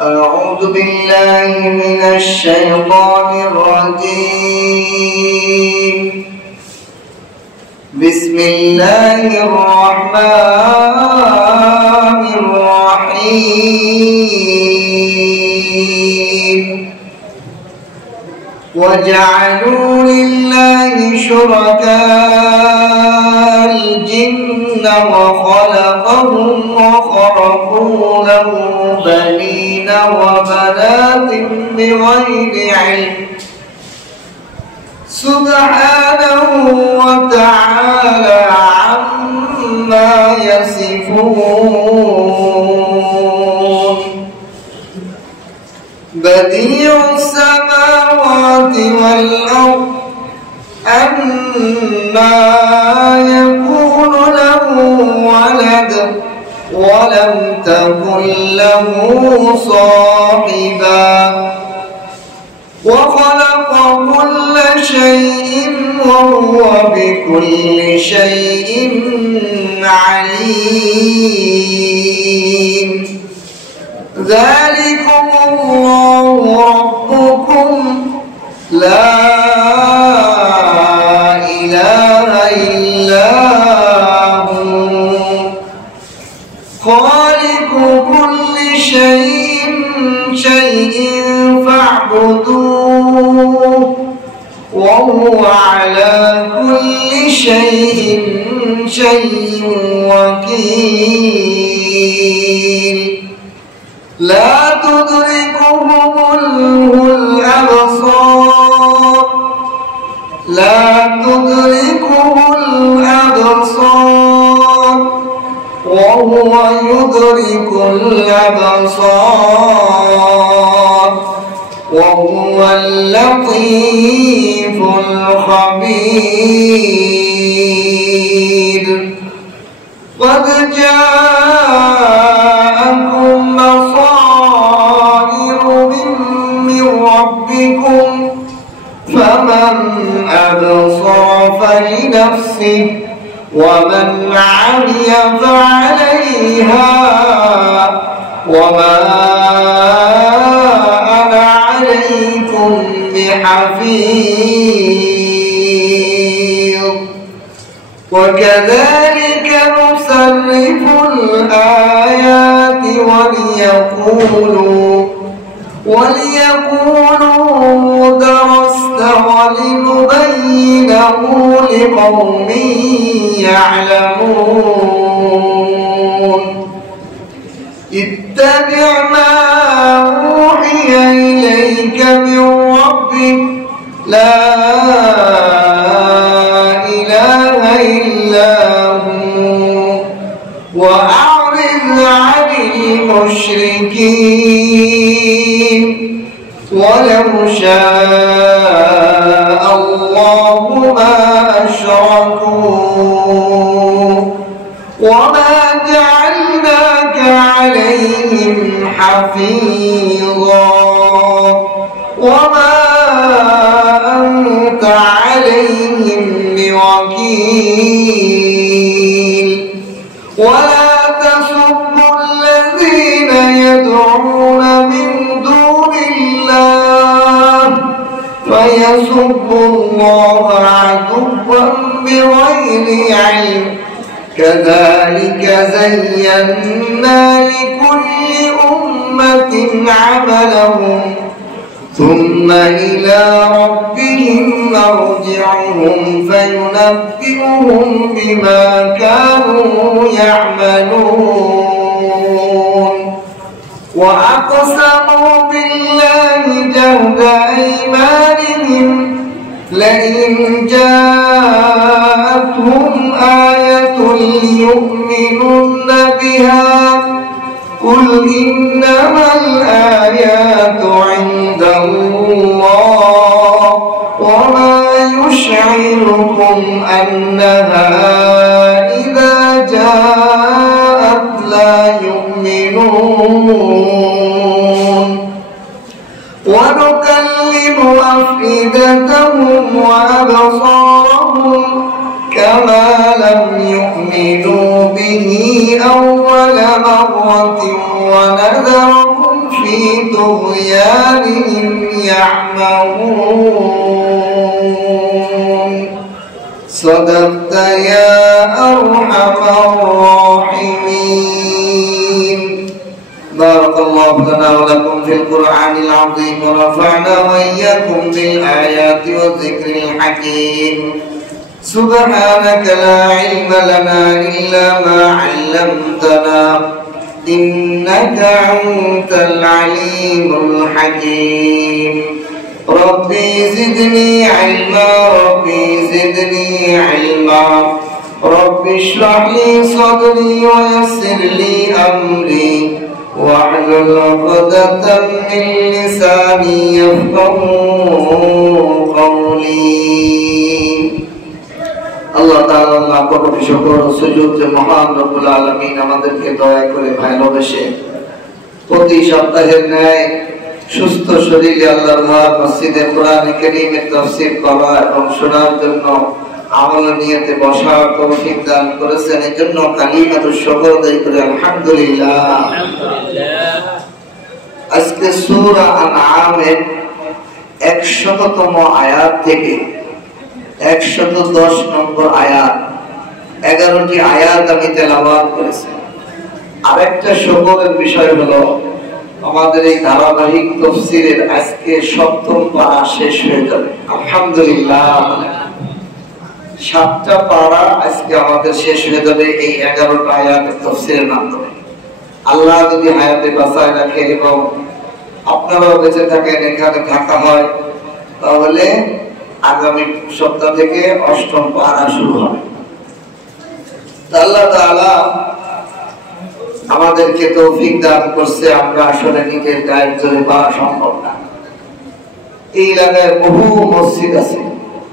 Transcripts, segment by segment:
أعوذ بالله من الشيطان الرجيم. بسم الله الرحمن الرحيم. وجعلوا لله شركاء الجن وخلقهم وخرقوا له بنين وبنات بغير علم سبحانه وتعالى عما يصفون. بديع السماوات والأرض أنى يكون له ولد ولم تكن له صاحبا وخلق كل شيء وهو بكل شيء عليم. ذلكم الله ربكم لا إله إلا هو خالق كل شيء فاعبدوه وهو على كل شيء وكيل. لا تدركهم الأبصار وهو يدرك الأبصار وهو اللطيف الخبير. قد جاءكم بصائر من ربكم فمن أبصر فلنفسه ومن عمي فعليها وما أنا عليكم بحفيظ. وكذلك نصرف الآيات وليقولوا درست ولنبينه لقوم يعلمون. اتبع ما أوحي إليك من ربك لا إله إلا هو وأعرض عن المشركين. ولو شاء الله ما أشركوا وما جعلناك عليهم حفيظا وما أنت عليهم بوكيل. ولا تسبوا الذين يدعون من دون الله فيسبوا الله عدوا بغير علم. كذلك زينا لكل أمة عملهم ثم إلى ربهم مرجعهم فينبئهم بما كانوا يعملون. وأقسموا بالله جهد أيمانهم لئن جاءتهم آية ليؤمنن بها قل إنما الآيات عند الله وما يشعركم أنها إذا جاءت لا يؤمنون. ونقلب أفئدتهم وأبصارهم كما لم يؤمنوا به أول مرة ونذرهم في طغيانهم يعمهون صدقت يا أرحم الراحمين بارك الله لنا ولكم في القرآن العظيم ونفعنا وإياكم بالآيات والذكر الحكيم سبحانك لا علم لنا إلا ما علمتنا إنك أنت العليم الحكيم ربي زدني علما ربي زدني علما ربي اشرح لي صدري ويسر لي أمري واحلل عقدة من لساني يفقهوا قولي আল্লাহ তাআলা লাখ কোটি শুকর ও সুজুদ যে মহান রব্বুল আলামিন আমাদেরকে দয়া করে ভালোবেসে প্রতি সপ্তাহের ন্যায় সুস্থ শরীরে আল্লাহর ঘর মসজিদে কোরআন কারীমের তাফসীর করা এবং শোনার জন্য আমল নিয়তে বসার তৌফিক দান করেছেন এর জন্য কালিমাতুশ শুকর আদায় করে আলহামদুলিল্লাহ। আজকে সূরা আনআমের 100তম আয়াত থেকে 110 নম্বর আয়াত 11টি আয়াত আমি তেলাওয়াত করেছি। আরেকটা শুকরের বিষয় হলো আমাদের এই ধারাবাহিক তাফসীরের আজকে 7ম পারা শেষ হয়ে যাবে আলহামদুলিল্লাহ। 7টা পারা আজকে আমাদের শেষ হয়ে যাবে এই 11টা আয়াতের তাফসীরের মাধ্যমে। আল্লাহ যদি হায়াতে বাঁচায় রাখে এবং আপনারাও বেঁচে থাকেন এখানে থাকা হয় তাহলে আগামী সপ্তাহ থেকে 8ম পারা শুরু হবে। আল্লাহ তাআলা আমাদেরকে তৌফিক দান করছে, আমরা আসলে নিজের গায়ের জোরে পাওয়া সম্ভব না। এই এলাকায় বহু মসজিদ আছে,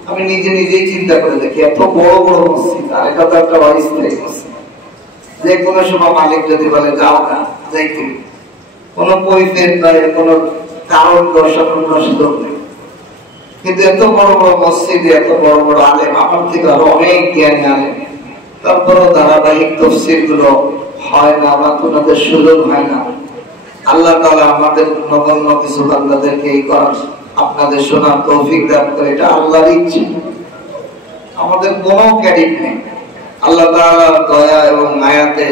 আমি নিজে নিজেই চিন্তা করে দেখি এত বড় বড় মসজিদ, আর এটা তো একটা অস্থায়ী মসজিদ। যে কোনো সময় মালিক যদি বলে যাও না যাইতে, কোনো কৈফিয়ত নাই, কোনো কারণ দর্শানোর সুযোগ নেই। কিন্তু এত বড় বড় মসজিদে এত বড় বড় আলেম, আমার থেকে আরো অনেক জ্ঞানী আলেম, তারপরেও ধারাবাহিক তাফসীর গুলো হয় না বা তোমাদের সুযোগ হয় না। আল্লাহ তাআলা আমাদের নগণ্য কিছু বান্দাদেরকে এই করার আপনাদের শোনার তৌফিক দান করে, এটা আল্লাহর ইচ্ছা, আমাদের কোনো ক্রেডিট নেই। আল্লাহ তাআলার দয়া এবং মায়াতে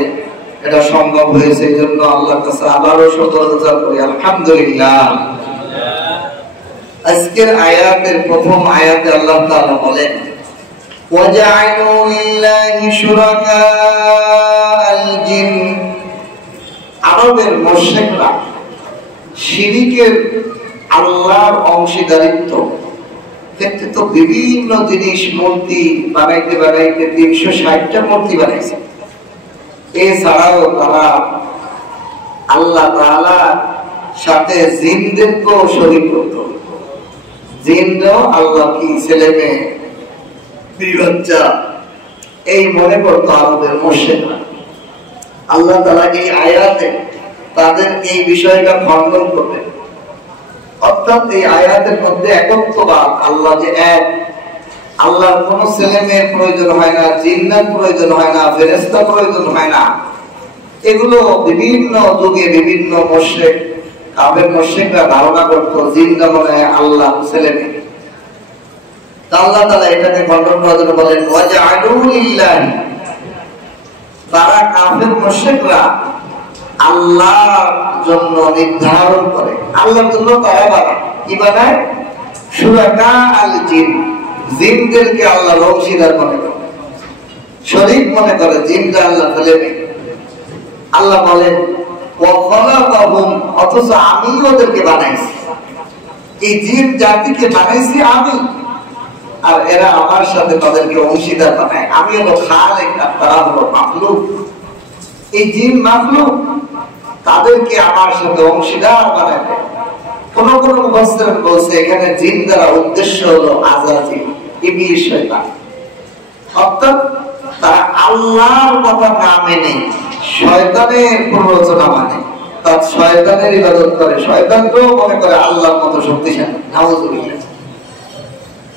এটা সম্ভব হয়েছে, এই জন্য আল্লাহর কাছে আবারও শুকরিয়া করি আলহামদুলিল্লাহ। আজকের আয়াতের প্রথম আয়াতে আল্লাহ তাআলা বলেন وَجَعَلُوا لِلَّهِ شُرَكَاءَ الْجِنِّ। আরবের মুশরিকরা শিরকের আল্লাহর অংশীদারিত্ব ক্ষেত্রে তো বিভিন্ন জিনিস মূর্তি বানাইতে বানাইতে 360টা মূর্তি বানাইছে। এছাড়াও তারা আল্লাহ তাআলার সাথে জিনদেরকেও শরীক করত। জিনরাও আল্লাহ কি ছেলে মেয়ে বাচ্চা এই মনে করতো আরবের মুশরিকরা। আল্লাহ তাআলা এই আয়াতে তাদের এই বিষয়টা খণ্ডন করবেন, অর্থাৎ এই আয়াতের মধ্যে একত্ববাদ, আল্লাহ যে এক, আল্লাহর কোনো ছেলে মেয়ের প্রয়োজন হয় না, জিন্নাত প্রয়োজন হয় না, ফেরেশতা প্রয়োজন হয় না। এগুলো বিভিন্ন যুগে বিভিন্ন মুশরিক কাফের মুশরিকরা ধারণা করতো জিন্না মানে আল্লাহ ছেলে মেয়ে। আল্লাহ তাআলা এটাকে খণ্ডন করার জন্য বলেন ওয়াজআলু লিল্লাহি। তারা কাফের মুশরিকরা আল্লাহর জন্য নির্ধারণ করে, আল্লাহর জন্য তারা বানায় কি বানায়? শুরাকা আল জিন, জিনদেরকে আল্লাহর অংশীদার মনে করে, শরীক মনে করে, জিনরা আল্লাহ ছেলে মেয়ে। আল্লাহ বলেন ওয়া খালাকাহুম, অথচ আমি ওদেরকে বানাইছি, এই জিন জাতিকে বানাইছি আমি, আর এরা আমার সাথে তাদেরকে অংশীদার বানায়। আমি হলো খালিক আর তারা হলো মাখলুক। এই জিন মাখলুক, তাদেরকে আমার সাথে অংশীদার বানায়। কোন কোন মুফাসসির বলছে এখানে জিন দ্বারা উদ্দেশ্য হলো আযাজিল, ইবলিস, শয়তান। অর্থাৎ তারা আল্লাহর কথা না মেনে শয়তানের প্ররোচনা মানে, তার শয়তানের ইবাদত করে, শয়তানকেও মনে করে আল্লাহর মতো শক্তিশালী। নাউযুবিল্লাহ।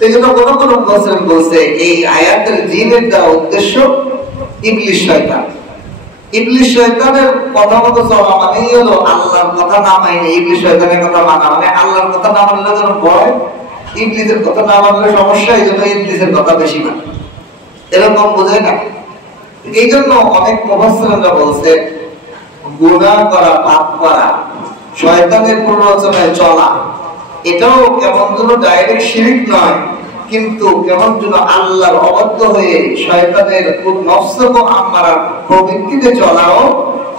এই জন্য কোন কোন মুফাসসির বলছে এই আয়াতের জিনের দ্বারা উদ্দেশ্য ইবলিস, শয়তান। ইবলিস শয়তানের কথা মতো চলা মানেই হলো আল্লাহর কথা না মাইনে ইবলিস শয়তানের কথা মানা, মানে আল্লাহর কথা না মানলে যেন ভয়, ইবলিসের কথা না মানলে সমস্যা, এই জন্য ইবলিসের কথা বেশি মানে, এরকম বোঝায় না। এই জন্য অনেক মুফাসসিররা বলছে গুনাহ করা, পাপ করা, শয়তানের প্ররোচনায় চলা, এটাও কেমন যেন ডাইরেক্ট শিরক নয়, কিন্তু কেমন যেন আল্লাহর অবাধ্য হয়ে শয়তানের নফস ও আম্মারার প্রবৃত্তিতে চলাও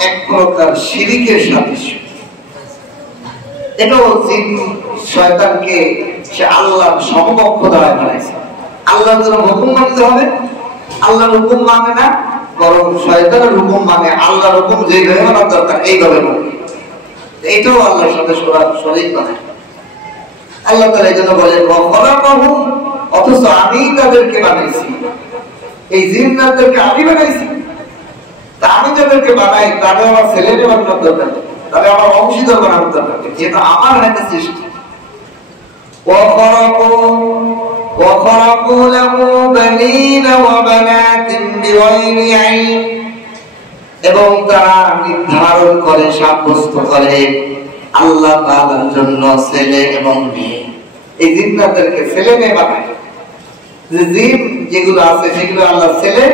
এক প্রকার শিরকের সাদৃশ্য। এটাও জিন শয়তানকে সে আল্লাহর সমকক্ষ দ্বারা বানাইছে। আল্লাহর জন্য হুকুম মানতে হবে, আল্লাহর হুকুম মানে না, বরং শয়তানের হুকুম মানে আল্লাহর হুকুম যেভাবে মানার দরকার এইভাবে মানে, এটাও আল্লাহর সাথে শরীক বানায়। আল্লাহ তাআলা এই জন্য বলেন ওয়াখলাকাহুম, অথচ আমি তাদেরকে বানাইছি, এই জিন্নাতদেরকে আমি বানাইছি। তা আমি যাদেরকে বানাই তাদের আমার ছেলেকে বানানোর দরকার, তাদের আমার অংশীদার বানানোর দরকার, যেটা আমার হাতে সৃষ্টি। وخرقوا له بنين وبنات بغير علم, এবং তারা নির্ধারণ করে, সাব্যস্ত করে আল্লাহ তাআলার জন্য ছেলে এবং মেয়ে। এই জিন্নাতদেরকে ছেলে মেয়ে বানায়। যে জিন যেগুলো আছে সেগুলো আল্লাহর ছেলে,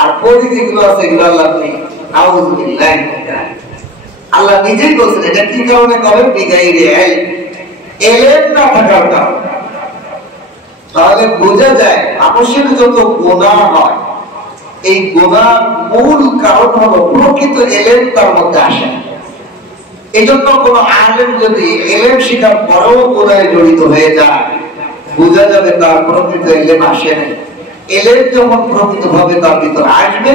আর পরি যেগুলো আছে এগুলো আল্লাহর মেয়ে। নাউযুবিল্লাহ। আল্লাহ নিজেই বলছেন এটা কি কারণে করে, বিগাইরি ইলম, ইলম না থাকার কারণে। তাহলে বোঝা যায় মানুষের যত গুনাহ হয়, এই গুনাহ মূল কারণ হলো প্রকৃত ইলম তার মধ্যে আসে না। এই জন্য কোন আলেম যদি ইলম শিখার পরেও গুনাহে জড়িত হয়ে যায়, বোঝা যাবে তার প্রকৃত ইলম আসে না। ইলম যখন প্রকৃতভাবে তার ভিতরে আসবে,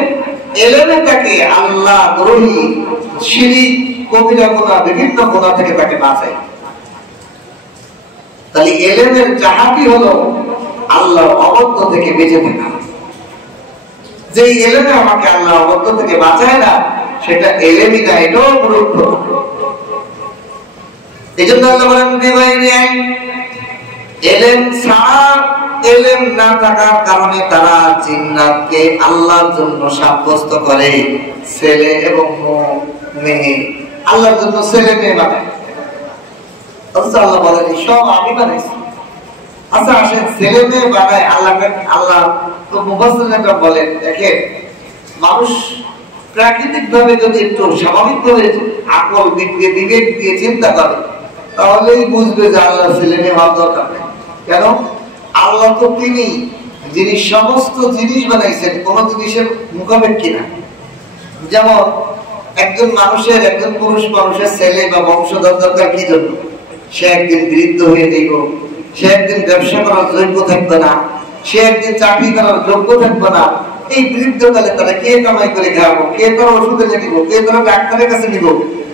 ইলমে তাকে আল্লাহ দ্রোহী, শিরক, কবিরা গুনাহ, বিভিন্ন গুনাহ থেকে তাকে বাঁচায়। তাহলে ইলমের জাহাতি হলো আল্লাহর অবাধ্য থেকে বেঁচে থাকা। যে ইলমে আমাকে আল্লাহর অবাধ্য থেকে বাঁচায় না, সেটা ইলমই না, এটাও মূর্খ। এই জন্য আল্লাহ বলেন বিগাইরি ইলম, ইলম ছাড়া, ইলম না থাকার কারণে তারা জিন্নাতকে আল্লাহর জন্য সাব্যস্ত করে ছেলে এবং মেয়ে, আল্লাহর জন্য ছেলে মেয়ে বানায়। আল্লাহ বলেন সব আমি বানাইছি। আচ্ছা আসেন, ছেলে মেয়ে বানায় আল্লাহ তো মুফাসসিররা বলেন, দেখেন মানুষ প্রাকৃতিক ভাবে যদি একটু স্বাভাবিক ভাবে আকল বিবেক দিয়ে চিন্তা করে, তাহলেই বুঝবে যে আল্লাহ ছেলে মেয়ে হওয়ার দরকার নেই। কেন? আল্লাহ তো তিনি যিনি সমস্ত জিনিস বানাইছেন, কোন জিনিসের মুখাপেক্ষী না। যেমন একজন পুরুষ মানুষের ছেলে বা বংশধর দরকার কি জন্য? সে একদিন বৃদ্ধ হয়ে যাইব, সে একদিন ব্যবসা করার যোগ্য থাকবে না, সে একদিন চাকরি করার যোগ্য থাকবে না। এই বৃদ্ধকালে তারা কে কামাই করে খাওয়াবো, কে তার ওষুধে নিব, কে তার ডাক্তারের কাছে নিব,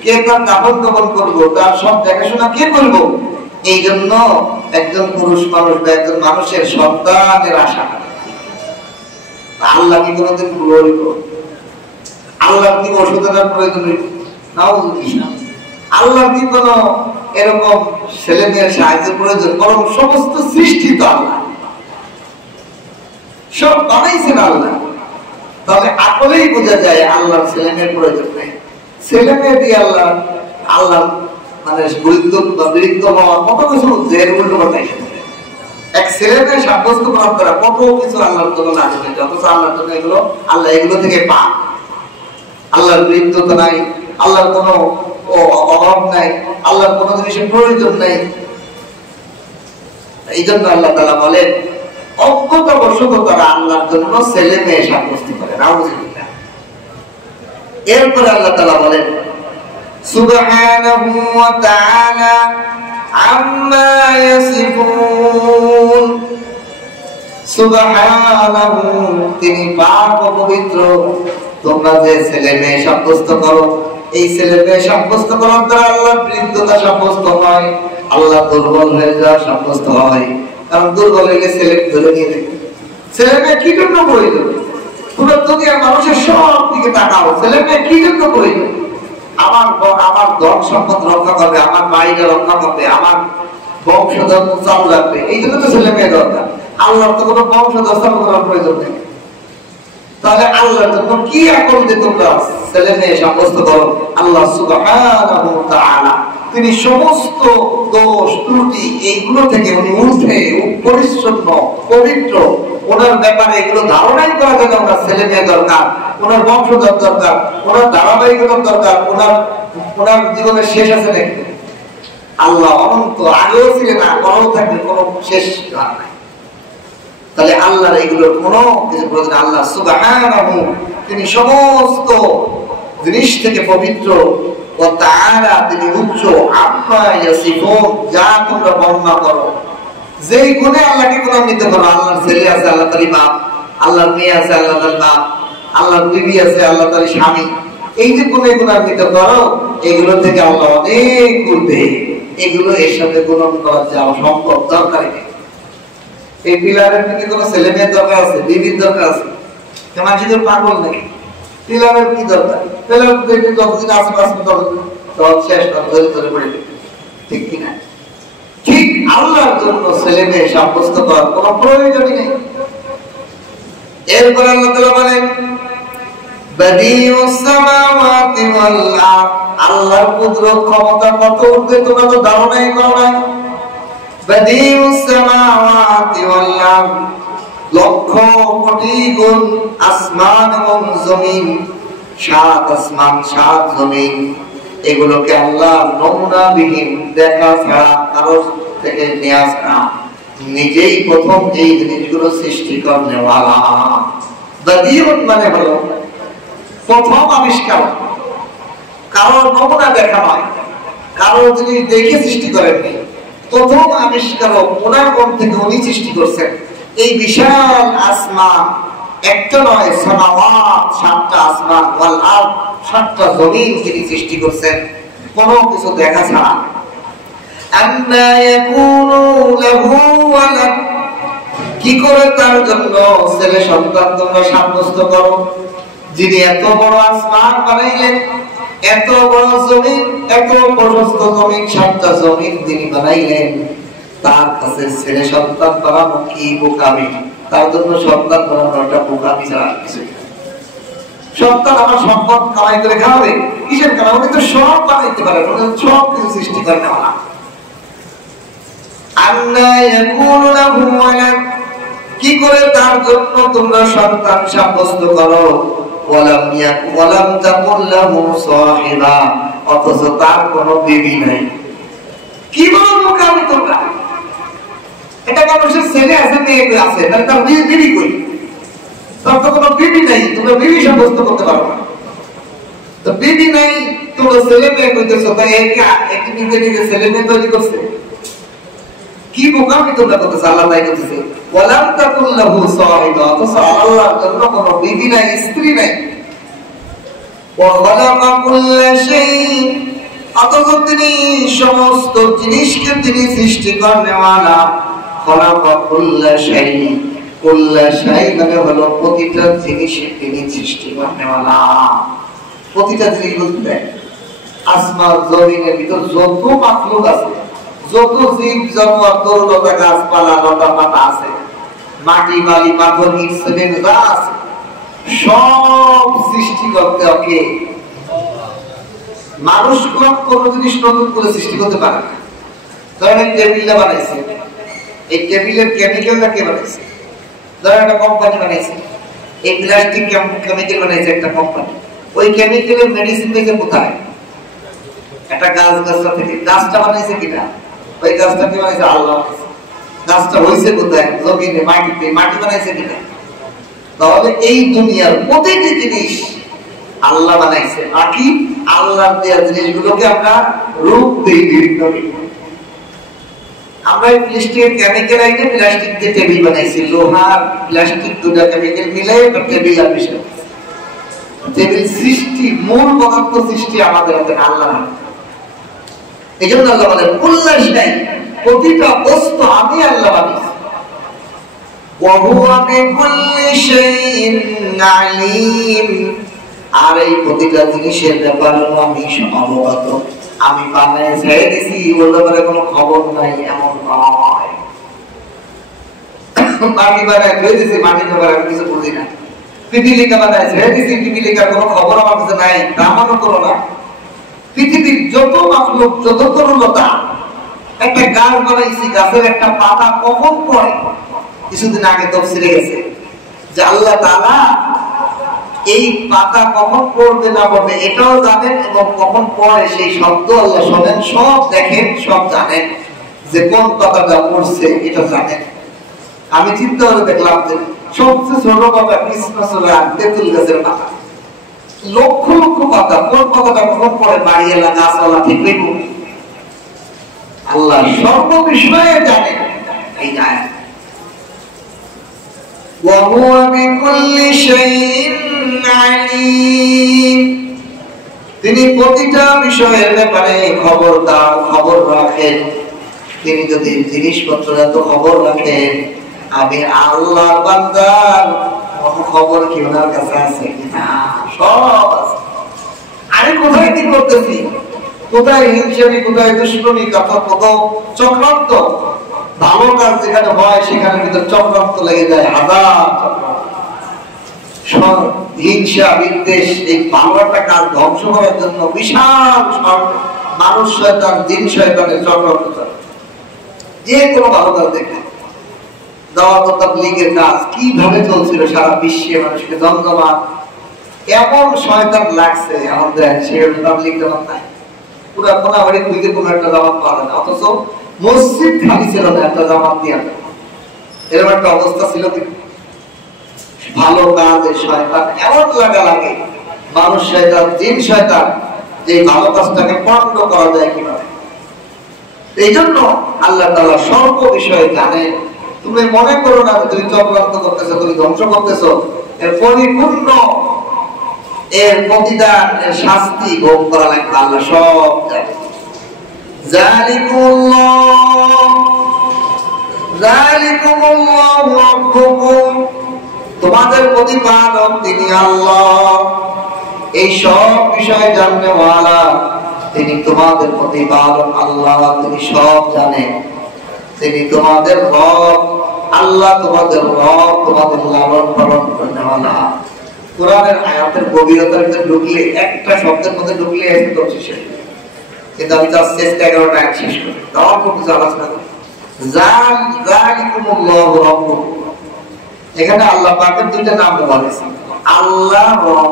কে তার দাফন কাফন করবো, তার সব দেখাশোনা কে করবো? এই জন্য একজন পুরুষ মানুষ বা একজন মানুষের সন্তানের আশা। আল্লাহ কি কোনোদিন বলব? আল্লাহ কি ওষুধের প্রয়োজন? নাউযুবিল্লাহ। আল্লাহ কি কোন এরকম ছেলে মেয়ের সাহায্যের প্রয়োজন? বরং সমস্ত সৃষ্টি তো আল্লাহ, সব বানাইছেন আল্লাহ। তাহলে আসলেই বোঝা যায় আল্লাহর ছেলে মেয়ের প্রয়োজন নেই। ছেলে মেয়ে দিয়ে আল্লাহ মানে বৃদ্ধ হওয়া কত কিছু জের উল্টো কথাই। এক ছেলে মেয়ে সাব্যস্ত করার দ্বারা কত কিছু আল্লাহর জন্য না আছে, অথচ আল্লাহর জন্য এগুলো, আল্লাহ এগুলো থেকে পা। আল্লাহর বৃদ্ধতা নাই, আল্লাহর কোনো অভাব নাই, আল্লাহর কোনো জিনিসের প্রয়োজন নাই। এই জন্য আল্লাহ তাআলা বলেন অজ্ঞতাবশত তারা আল্লাহর জন্য ছেলে মেয়ে সাব্যস্ত করে। নাউযুবিল্লাহ। এরপরে আল্লাহ তাআলা বলেন সুবহানাহু ওয়া তাআলা আম্মা ইয়াসিফুন। সুবহানাহু, তিনি পাক ও পবিত্র। তোমরা যে ছেলে মেয়ে সাব্যস্ত করো, এই ছেলে মেয়ে সাব্যস্ত করার দ্বারা আল্লাহর বৃদ্ধতা সাব্যস্ত হয়, আল্লাহ দুর্বল হয়ে যাওয়া সাব্যস্ত হয়। কারণ দুর্বল হয়ে ছেলে ধরে নিয়ে দেখবে। ছেলে মেয়ে কি জন্য প্রয়োজন? পুরো দুনিয়ার মানুষের সব দিকে তাকাও, ছেলে মেয়ে কি জন্য প্রয়োজন? আমার ধন সম্পদ রক্ষা করবে, আমার বাড়িটা রক্ষা করবে, আমার বংশধর চালু রাখবে, এই জন্য তো ছেলে মেয়ে দরকার। আল্লাহর তো কোনো বংশধর চালু করার প্রয়োজন নেই। তাহলে আল্লাহর জন্য কি আকল দিয়ে তোমরা ছেলে মেয়ে সাব্যস্ত করো? আল্লাহ সুবহানাহু ওয়া তাআলা তিনি সমস্ত দোষ ত্রুটি এইগুলো থেকে উনি ঊর্ধ্বে, পরিচ্ছন্ন, পবিত্র। ওনার ব্যাপারে এগুলো ধারণাই করা যায় না। ওনার ছেলে মেয়ে দরকার, ওনার বংশধর দরকার, ওনার ধারাবাহিকতা দরকার। ওনার জীবনের শেষ আছে নাকি? আল্লাহ অনন্ত, আগেও ছিলেন না, পরেও থাকবে, কোনো শেষ নাই। তাহলে আল্লাহর এগুলোর কোনো কিছু প্রয়োজন। আল্লাহ সুবহানাহু তিনি সমস্ত জিনিস থেকে পবিত্র, ও তাআলা তিনি উচ্চ, আম্মা ইয়াসিফুন যা তোমরা বর্ণনা করো। যেই গুণে আল্লাহকে গুণান্বিত করো, আল্লাহর ছেলে আছে আল্লাহ তাআলা বাপ, আল্লাহর মেয়ে আছে আল্লাহ তাআলা বাপ, আল্লাহর বিবি আছে আল্লাহ তাআলা স্বামী, এই যে গুণে গুণান্বিত করো, এগুলো থেকে আল্লাহ অনেক ঊর্ধ্বে। এগুলো এর সাথে গুণন করা যাওয়া সম্ভব, দরকারই নেই। এই পিলারের দিকে কোনো ছেলে মেয়ের দরকার আছে, বিবির দরকার আছে? মানুষের পাগল নেই, পিলারের কি দরকার? পিলার দেখে যতদিন আসবে আসবে ততদিন শেষ ধরে ধরে পড়ে, ঠিক কিনা? ঠিক আল্লাহর জন্য ছেলে মেয়ে সাব্যস্ত করার কোনো প্রয়োজনই নেই। এরপর আল্লাহ তাআলা বলেন বাদিউস সামাওয়াতি ওয়াল আরদ, আল্লাহর কুদরত ক্ষমতা কত ঊর্ধ্বে তোমরা তো ধারণাই করো না। বাদিউস সামাওয়াতি ওয়াল আরদ, লক্ষ কোটি গুণ আসমান এবং জমিন, সাত আসমান সাত জমিন, এগুলোকে আল্লাহ নমুনাবিহীন দেখা ছাড়া, কারো থেকে নেওয়া ছাড়া নিজেই প্রথম এই জিনিসগুলো সৃষ্টি করনেওয়ালা। বাদিউন মানে হলো প্রথম আবিষ্কার, কারোর নমুনা দেখা নয়, কারোর জিনিস দেখে সৃষ্টি করেননি। প্রথম আবিষ্কারক ওনার মন থেকে উনি সৃষ্টি করছেন। এই বিশাল আসমান একটা নয়, সামাওয়াত সাতটা আসমান, ওয়াল আরদ সাতটা জমিন তিনি সৃষ্টি করছেন কোনো কিছু দেখা ছাড়া। আন্না ইয়াকুনু লাহু ওয়ালাদ, কি করে তার জন্য ছেলে সন্তান তোমরা সাব্যস্ত করো, যিনি এত বড় আসমান বানাইলেন, এত বড় জমিন, এত প্রশস্ত জমিন, সাতটা জমিন তিনি বানাইলেন, তার কাছে ছেলে সন্তান বানানো কি বোকামি? তার জন্য সন্তান বানানো একটা বোকামি ছাড়া কিছু। সন্তান আমার সম্পদ কামাই করে খাওয়াবে, কিসের কারণে? উনি তো সব বানাইতে পারেন, সব কিছু সৃষ্টি করে নেওয়া। আন্না ইয়াকুনু লাহু ওয়ালাদ, কি করে তার জন্য তোমরা সন্তান সাব্যস্ত করো? ওয়ালাম তাকুল লাহু সাহিবা, অথচ তার কোনো বিবি নাই। কি বলো বোকামি তোমরা? এটা মানুষের ছেলে আছে, মেয়ে আছে, তাহলে তার বিবি কই? তার তো কোনো বিবি নাই, তোমরা বিবি সাব্যস্ত করতে পারো না। তো বিবি নাই, তোমরা ছেলে মেয়ে কইতেছো, তাই একটি নিজে নিজে ছেলে মেয়ে তৈরি করছে। কি বোকামি তোমরা করতেছো? আল্লাহ তাই করতেছে ওয়ালাম তাকুল লাহু সাহিবা, অথচ আল্লাহর জন্য কোনো বিবি নাই, স্ত্রী নাই। ওয়া খালাকা কুল্লা শাই, অথচ তিনি সমস্ত জিনিসকে তিনি সৃষ্টি করনেওয়ালা। খালাকা কুল্লা শাই, কুল্লা শাই মানে হলো প্রতিটা জিনিসকে তিনি সৃষ্টি করনেওয়ালা। প্রতিটা জিনিস বলতে আসমান জমিনের ভিতর যত মাখলুক আছে, যত জীব জানোয়ার, তরুলতা, গাছপালা, লতা পাতা আছে, মাটি বালি পাথর ইট সিমেন্ট যা আছে, সব সৃষ্টি করতে ওকে। মানুষ কোন জিনিস নতুন করে সৃষ্টি করতে পারে না। ধরেন এই টেবিলটা বানাইছে, এই টেবিলের কেমিক্যালটা কে বানাইছে? ধরেন একটা কোম্পানি বানাইছে, এই প্লাস্টিক কেমিক্যাল বানাইছে একটা কোম্পানি। ওই কেমিক্যালের মেডিসিন থেকে কোথায়? একটা গাছটা থেকে। গাছটা বানাইছে কিনা? ওই গাছটা কি বানাইছে? আল্লাহ। গাছটা হইছে কোথায়? জমিনে, মাটিতে। মাটি বানাইছে কিনা? তাহলে এই দুনিয়ার প্রতিটি জিনিস আল্লাহ বানাইছে, বাকি আল্লাহর দেয়া জিনিসগুলোকে আমরা রূপ দিই বিভিন্ন। আমরা এই প্লাস্টিকের কেমিক্যাল আইনে প্লাস্টিক দিয়ে টেবিল বানাইছি, লোহার প্লাস্টিক দুটা কেমিক্যাল মিলাই একটা টেবিল আর বিষয়। টেবিল সৃষ্টি, মূল পদার্থ সৃষ্টি আমাদের হাতে, আল্লাহ। এই জন্য আল্লাহ বলেন কুল্লা শাই, প্রতিটা বস্তু আমি আল্লাহ বানিয়েছি। ওয়া হুয়া বিকুল্লি শাইইন আলীম, আর এই প্রতিটা জিনিসের ব্যাপারে আমি অবগত। আমি বানায় ছেড়ে দিছি, ওর ব্যাপারে কোনো খবর নাই এমন নয়। মাটি বানায় ছেড়ে দিছি, মাটির ব্যাপারে আমি কিছু বুঝি না। পিপিলিকা বানায়, ছেড়ে দিছি পিপিলিকার কোনো খবর আমার কাছে নাই, তা মনে করো না। পৃথিবীর যত মাখলুক, যত তরুণতা, একটা গাছ বানাইছি, গাছের একটা পাতা কখন পড়ে, কিছুদিন আগে তফসিরে গেছে যে আল্লাহ তাআলা এই পাতা কখন পড়বে না পড়বে এটাও জানেন, এবং কখন পড়ে সেই শব্দ আল্লাহ শোনেন, সব দেখেন, সব জানেন, যে কোন পাতাটা পড়ছে এটা জানেন। আমি চিন্তা করে দেখলাম যে সবচেয়ে ছোট পাতা কৃষ্ণচূড়া তেঁতুল গাছের পাতা, লক্ষ লক্ষ পাতা, কোন পাতাটা কখন পড়ে বাড়িওয়ালা গাছওয়ালা ঠিক হইব? আল্লাহ সর্ব বিষয়ে জানেন। এই আয়াত وهو بكل شيء عليم, তিনি প্রতিটা বিষয়ের ব্যাপারে খবরদার, খবর রাখেন। তিনি যদি জিনিসপত্র এত খবর রাখেন, আমি আল্লাহর বান্দার খবর কি ওনার কাছে আছে কিনা? সব আছে। আমি কোথায় কি করতেছি, কোথায় হিংসামি, কোথায় দুশ্মনী, কত চক্রান্ত, ভালো কাজ যেখানে হয় সেখানে কিন্তু চক্রান্ত লেগে যায়, হাজার চক্রান্ত, হিংসা বিদ্বেষ, এই ভালো একটা কাজ ধ্বংস করার জন্য বিশাল মানুষ শয়তান, জিন শয়তানের চক্রান্ত চলে। যে কোনো ভালো কাজ দেখে দাওয়াত ও তাবলীগের কাজ কিভাবে চলছিল সারা বিশ্বে, মানুষকে জমজমাট, এমন শয়তান লাগছে আমাদের সেরকম তাবলীগ জামাত নাই, পুরো কোনাবাড়ি খুঁজে কোনো একটা জামাত পাওয়া যায় না, অথচ মসজিদ খালি ছিল না একটা জামাত দিয়ে। এরকম একটা অবস্থা ছিল। ভালো কাজে শয়তান এমন লাগা লাগে, মানুষ শয়তান, জিন শয়তান, যে ভালো কাজটাকে পণ্ড করা যায় কিভাবে। এই জন্য আল্লাহ তাআলা সর্ব বিষয়ে জানেন। তুমি মনে করো না তুমি চক্রান্ত করতেছো, তুমি ধ্বংস করতেছো, এর পরিপূর্ণ এর প্রতিদান, এর শাস্তি ভোগ করা লাগবে, আল্লাহ সব জানেন। যালিকুমুল্লাহু রাব্বুকুম, তোমাদের প্রতিপালক তিনি আল্লাহ, এই সব বিষয় জানেওয়ালা, তিনি তোমাদের প্রতিপালক আল্লাহ, তিনি সব জানেন, তিনি তোমাদের রব আল্লাহ, তোমাদের রব, তোমাদের লালন পালন করেনওয়ালা। কোরআনের আয়াতের গভীরতার ভিতরে ঢুকলে, একটা শব্দের মধ্যে ঢুকলে একদম শেষ, কিন্তু আমি তার চেষ্টা 11টা আয়াত শেষ করি, তার উপর কিছু আলোচনা করি। যালিকুমুল্লাহু রাব্বুকুম, এখানে আল্লাহ পাকের দুইটা নাম বলা হয়েছে, আল্লাহ রব।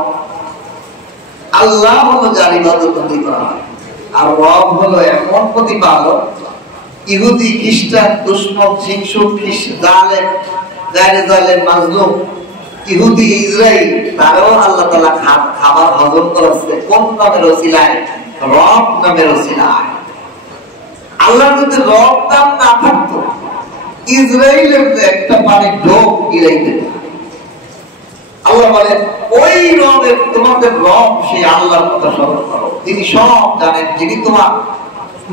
আল্লাহ হলো যার ইবাদত করা হয়, আর রব হলো এমন প্রতিপালক, ইহুদি, খ্রিস্টান, দুশমন, হিংসুক, জালেম, গায়রে জালেম, মাজলুম, ইহুদি, ইসরাইল, তারাও আল্লাহ তাআলা খাবার হজম করেছে কোন নামের ওসিলায়? রব নামের ওসিলায়। আল্লাহর যদি রব নাম না থাকতো, ইসরাইলের একটা পানির ঢোক গিরাইতে না। আল্লাহ বলেন ওই রবের, তোমাদের রব সেই আল্লাহর কথা স্মরণ করো, তিনি সব জানেন, যিনি তোমার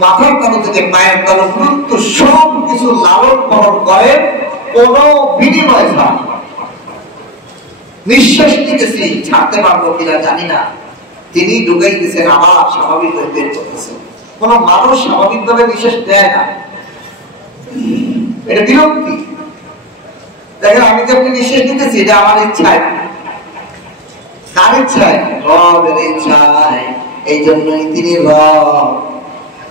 মাথার তালু থেকে পায়ের তালু পর্যন্ত সব কিছু লালন পালন করেন, কোন বিনিময় ছাড়া। নিঃশ্বাস নিতেছি, ছাড়তে পারবো কিনা জানি না, তিনি ঢুকাই দিচ্ছেন, আবার স্বাভাবিক হয়ে বের করতেছেন। কোন মানুষ স্বাভাবিক ভাবে নিঃশ্বাস দেয় না, এটা বিরক্তি। দেখেন আমি যে আপনি নিঃশ্বাস নিতেছি, এটা আমার ইচ্ছায়, কার ইচ্ছায়? রবের ইচ্ছায়। এই জন্যই তিনি রব।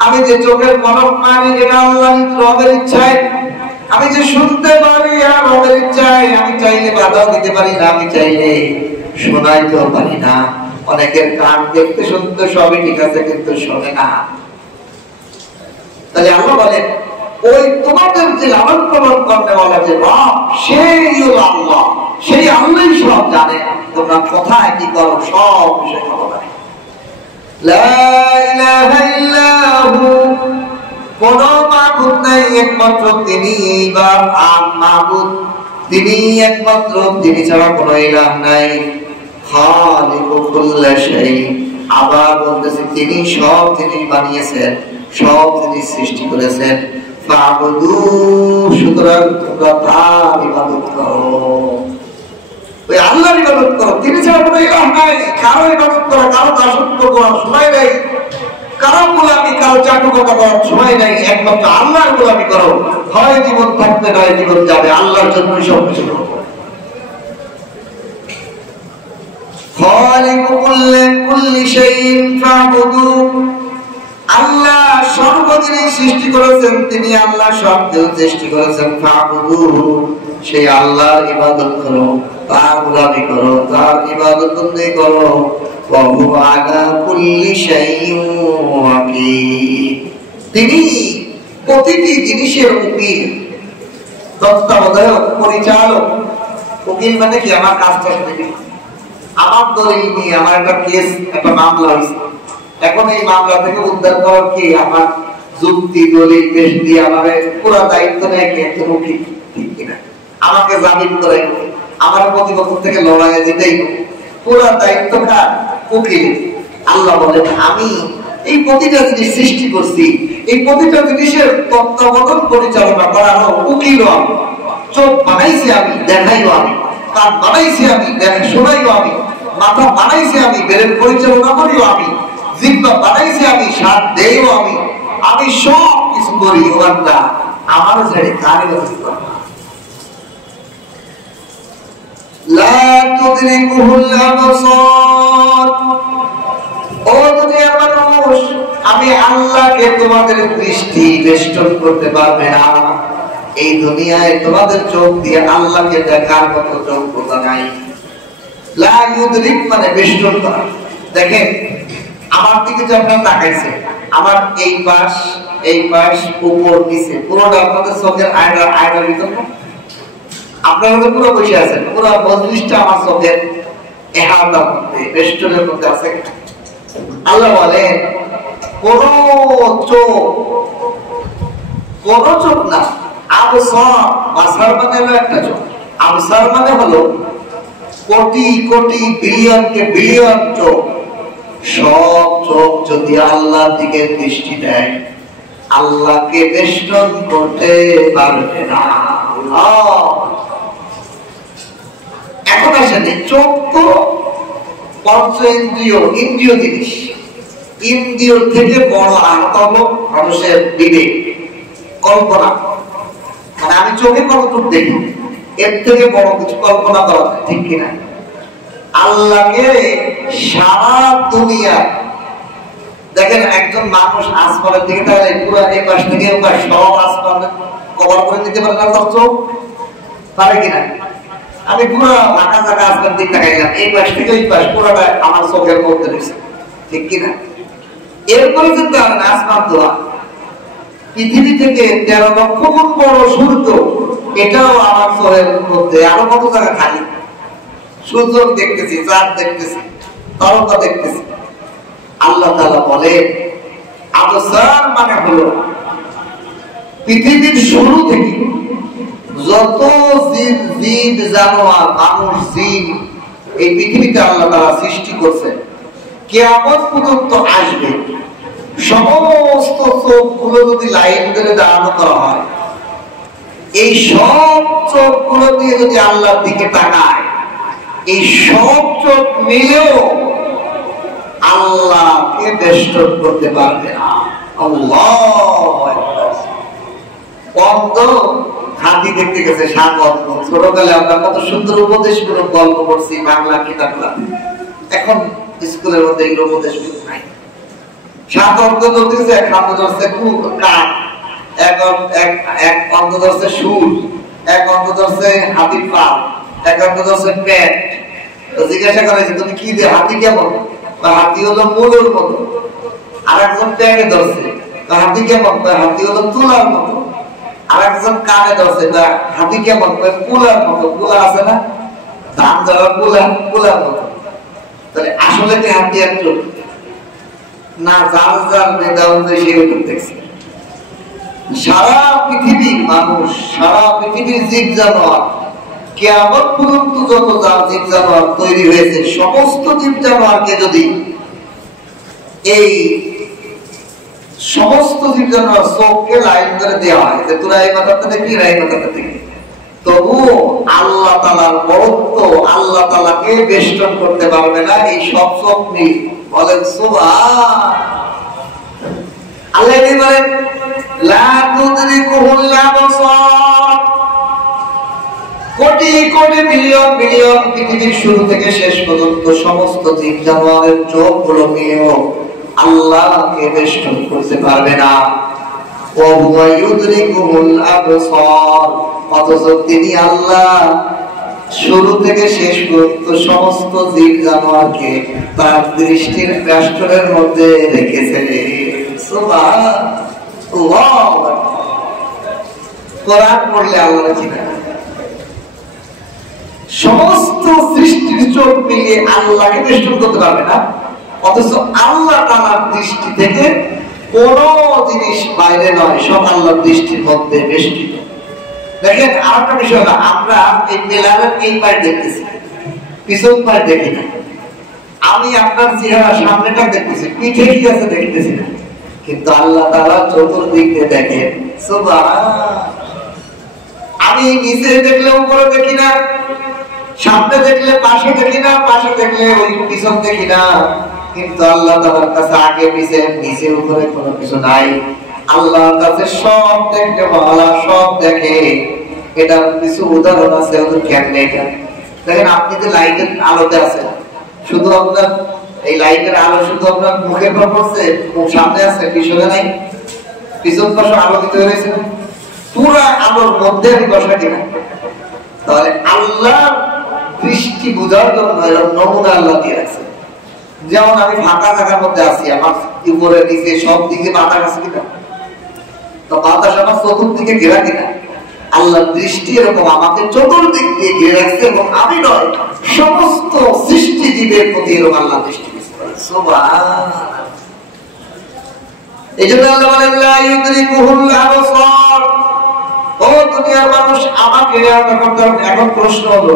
আমি যে চোখের পলক মারি, এটা আল্লাহ রবের ইচ্ছায়। আমি যে শুনতে পারি, আর রবের ইচ্ছায়। আমি চাইলে বাধাও দিতে পারি না, আমি চাইলে শোনাইতেও পারি না। অনেকের কান দেখতে শুনতে সবই ঠিক আছে, কিন্তু শোনে না। তাহলে আল্লাহ বলেন ওই তোমাদের যে লালন পালন করেওয়ালা যে রব, সেই হলো আল্লাহ, সেই আল্লাহই সব জানে। তোমরা কোথায় কি করো সব বিষয় খবর রাখে। লা ইলাহা ইল্লাহু, কোন মাবুদ নাই একমাত্র তিনিই, বা মাবুদ তিনি একমাত্র, তিনি ছাড়া কোনো ইলাহ নাই। খালিকু কুল্লি শাই, আবার বলতেছে তিনি সব জিনিস বানিয়েছেন, সব জিনিস সৃষ্টি করেছেন। ফাবুদু, সুতরাং তোমরা তার ইবাদত করো, ওই আল্লাহর ইবাদত করো, তিনি ছাড়া কোনো ইলাহ নাই। কারো ইবাদত করা, কারো দাসত্ব করার সময় নাই, কারো গোলামি, কারো চাটুকাটা করার সময় নাই। একমাত্র আল্লাহর গোলামি করো। হয় জীবন থাকতে, নয় জীবন যাবে, আল্লাহর জন্যই সব কিছু করবো। খালিকু কুল্লি শাইইন ফাবুদু। আল্লাহ সর্ব জিনিস সৃষ্টি করেছেন, তিনি আল্লাহ সব কিছু সৃষ্টি করেছেন। ফাবুদু, সেই আল্লাহর ইবাদত করো, তার গোলামি করো, তার ইবাদত বন্দেগি করো। ওয়া হুয়া আলা কুল্লি শাইইন ওয়াকিল, তিনি প্রতিটি জিনিসের উকিল, তত্ত্বাবধায়ক, পরিচালক। উকিল মানে কি? আমার কাজটা শুনে, আমার দলিল নিয়ে আমার একটা কেস, একটা মামলা হয়েছে, এখন এই মামলা থেকে উদ্ধার করার কি আমার যুক্তি দলিল পেশ দিয়ে আমার পুরো দায়িত্ব নেয় কি একজন উকিল, ঠিক কিনা? আমাকে জামিন করে আমার প্রতিপক্ষ থেকে লড়াইয়ে জিতেই পুরো দায়িত্ব কার? উকিল। আল্লাহ বলেন আমি এই প্রতিটা জিনিস সৃষ্টি করছি, এই প্রতিটা জিনিসের তত্ত্বাবধান পরিচালনা করার উকিলও আমি। চোখ বানাইছি আমি, দেখাইও আমি। কান বানাইছি আমি, দেখা শোনাইও আমি। মাথা বানাইছি আমি, ব্রেন পরিচালনা করিও আমি। জিহ্বা বানাইছি আমি, স্বাদ দেইও আমি। আমি সব কিছু করি। ও আল্লাহ, আমার ছেড়ে কারে ব্যবস্থা লা তুদরিকুহুল আবসার। ও দুনিয়ার মানুষ, আমি আল্লাহকে তোমাদের দৃষ্টি বেষ্টন করতে পারবে না। এই দুনিয়ায় তোমাদের চোখ দিয়ে আল্লাহকে দেখার মতো যোগ্যতা নাই। লা ইউদরিক মানে বেষ্টন করা। দেখেন আমার দিকে যে আপনারা তাকাইছেন, আমার এই পাশ উপর নিচে পুরোটা আপনাদের চোখের আয়নার ভিতর না? আপনারা তো পুরো বসে আছেন, পুরো মজলিসটা আমার চোখের এহাতার মধ্যে, বেষ্টনের মধ্যে আছে। আল্লাহ বলেন কোন চোখ না। আবসার, বাসার মানে হলো একটা চোখ, আবসার মানে হলো কোটি কোটি বিলিয়নকে বিলিয়ন চোখ। সব চোখ যদি আল্লাহর দিকে দৃষ্টি দেয়, আল্লাহকে বেষ্টন করতে পারবে না। এখন আসেন, চোখ তো পঞ্চ ইন্দ্রিয় জিনিস। ইন্দ্রিয় থেকে বড় আহত হলো মানুষের বিবেক, কল্পনা। মানে আমি চোখে কতটুকু দেখি, এর থেকে বড় কিছু কল্পনা করা যায়, ঠিক কিনা? আল্লাহকে সারা দুনিয়া দেখেন, একজন মানুষ আসমানের দিকে তাহলে পুরো এই পাশ থেকে ওই পাশ সব আসমান কভার করে দিতে পারে না তার চোখ? পারে কিনা? আমি পুরো ফাঁকা জায়গা আসমান দিক তাকাইলাম, এই পাশ থেকে ওই পাশ পুরোটা আমার চোখের মধ্যে রয়েছে, ঠিক কিনা? এরপরে কিন্তু আসমান দোয়া পৃথিবী থেকে 13 লক্ষ গুণ বড় সূর্য, এটাও আমার চোখের মধ্যে। আরো কত জায়গা খালি, সূর্য দেখতেছি, চাঁদ দেখতেছি, তারকা দেখতেছি। আল্লাহ তাআলা বলে আবসার মানে হলো পৃথিবীর শুরু থেকে যত জীব জানোয়ার, মানুষ, জিন এই পৃথিবীতে আল্লাহ তাআলা সৃষ্টি করছেন, কিয়ামত পর্যন্ত আসবে, সমস্ত চোখগুলো যদি লাইন ধরে দাঁড়ানো করা হয়, এই সব চোখগুলো দিয়ে যদি আল্লাহর দিকে তাকায়, এই সব চোখ মিলেও আল্লাহকে বেষ্টন করতে পারবে না। অন্ধ হাতি দেখতে গেছে, সাত অন্ধ। ছোটকালে আমরা কত সুন্দর উপদেশমূলক গল্প করছি বাংলা কিতাবগুলো, এখন স্কুলের মধ্যে এই উপদেশগুলো নাই। সাত অন্ধ ধরতেছে, এক অন্ধ ধরছে কাঠ, এক অন্ধ ধরছে সুর, এক অন্ধ ধরছে হাতির পা, এক অন্ধ ধরছে পেট। জিজ্ঞাসা করেছে তুমি কি দিয়ে, হাতি কেমন? হাতি হলো মূলের মতো। আর একজন পেটে ধরছে, হাতি কেমন? হাতি হলো তুলার মতো। আর একজন কানে ধরছে, হাতি কেমন? পুলার মতো। পুলা আছে না, ধান জ্বালা পুলার মতো। তাহলে আসলে কি হাতি একটু না? যার যার মেধা অনুযায়ী সে ওইটুক দেখছে। সারা পৃথিবীর মানুষ, সারা পৃথিবীর জীব জানোয়ার, কিয়ামত পর্যন্ত যত জীব জানোয়ার তৈরি হয়েছে, সমস্ত জীব জানোয়ারকে যদি এই সমস্ত জীব জানোয়ার চোখকে লাইন ধরে দেওয়া হয় যে তোরা এই মাথাটা দেখবি না এই মাথাটা দেখবি, তবু আল্লাহ তাআলার বরত্ব, আল্লাহ তাআলাকে বেষ্টন করতে পারবে না এই সব চোখ নিয়ে। বলেন সুবহান। আল্লাহ বলেন লা তুদরিকুহুল আবসার, কোটি কোটি বিলিয়ন বিলিয়ন পৃথিবীর শুরু থেকে শেষ পর্যন্ত সমস্ত জীব জানোয়ারের চোখগুলো মিলেও আল্লাহকে বেষ্টন করতে পারবে না। অথচ তিনি আল্লাহ শুরু থেকে শেষ পর্যন্ত সমস্ত জীব জানোয়ারকে তার দৃষ্টির বেষ্টনের মধ্যে রেখেছেন। কোরআন পড়লে আল্লাহ চিনে সমস্ত সৃষ্টির চোখ মিলিয়ে আল্লাহকে বেষ্টন করতে পারবে না, অথচ আল্লাহ তাআলার দৃষ্টি থেকে কোন জিনিস বাইরে নয়, সব আল্লাহর দৃষ্টির মধ্যে বেষ্টিত। দেখেন আরেকটা বিষয়, আমরা এই মেলার এই পাশ দেখতেছি, পিছন পাশ দেখি না। আমি আপনার চেহারা সামনেটা দেখতেছি, পিঠে কি আছে দেখতেছি না, কিন্তু আল্লাহ তাআলা চতুর্দিক দিয়ে দেখেন। সুবহানাল্লাহ। আমি নিচে দেখলে উপরে দেখি না, সামনে দেখলে পাশে দেখি না, পাশে দেখলে ওই পিছন দেখি না, কিন্তু আল্লাহ তাআলার কাছে আগে পিছে নিচে উপরে কোনো কিছু নাই। আল্লাহর কাছে সব দেখতে ভালো, সব দেখে। এটার কিছু উদাহরণ আছে, ওদের কেমনে এটা দেখেন। আপনি যে লাইটের আলোতে আছেন, শুধু আপনার এই লাইটের আলো শুধু আপনার মুখের পর পড়ছে, মুখ সামনে আছে, পিছনে নাই, পিছন পাশে আলোকিত হয়েছে, পুরা আলোর মধ্যে আমি বসা কিনা। তাহলে আল্লাহর দৃষ্টি বোঝার জন্য এরকম নমুনা আল্লাহ দিয়ে রাখছে। যেমন আমি ফাঁকা জায়গার মধ্যে আছি, আমার উপরে নিচে সব দিকে বাতাস আছে কিনা, তো বাতাস আমার চতুর্দিকে ঘেরা কিনা। আল্লাহর দৃষ্টি এরকম আমাকে চতুর্দিক দিয়ে ঘিরে রাখছে, এবং আমি নয় সমস্ত সৃষ্টি জীবের প্রতি এরকম আল্লাহ দৃষ্টি। সুবহানাল্লাহ। এইজন্য আল্লাহ বলেন লা ইউদরিকুহুল আবসার। ও দুনিয়ার মানুষ, আমাকে এখন প্রশ্ন হলো,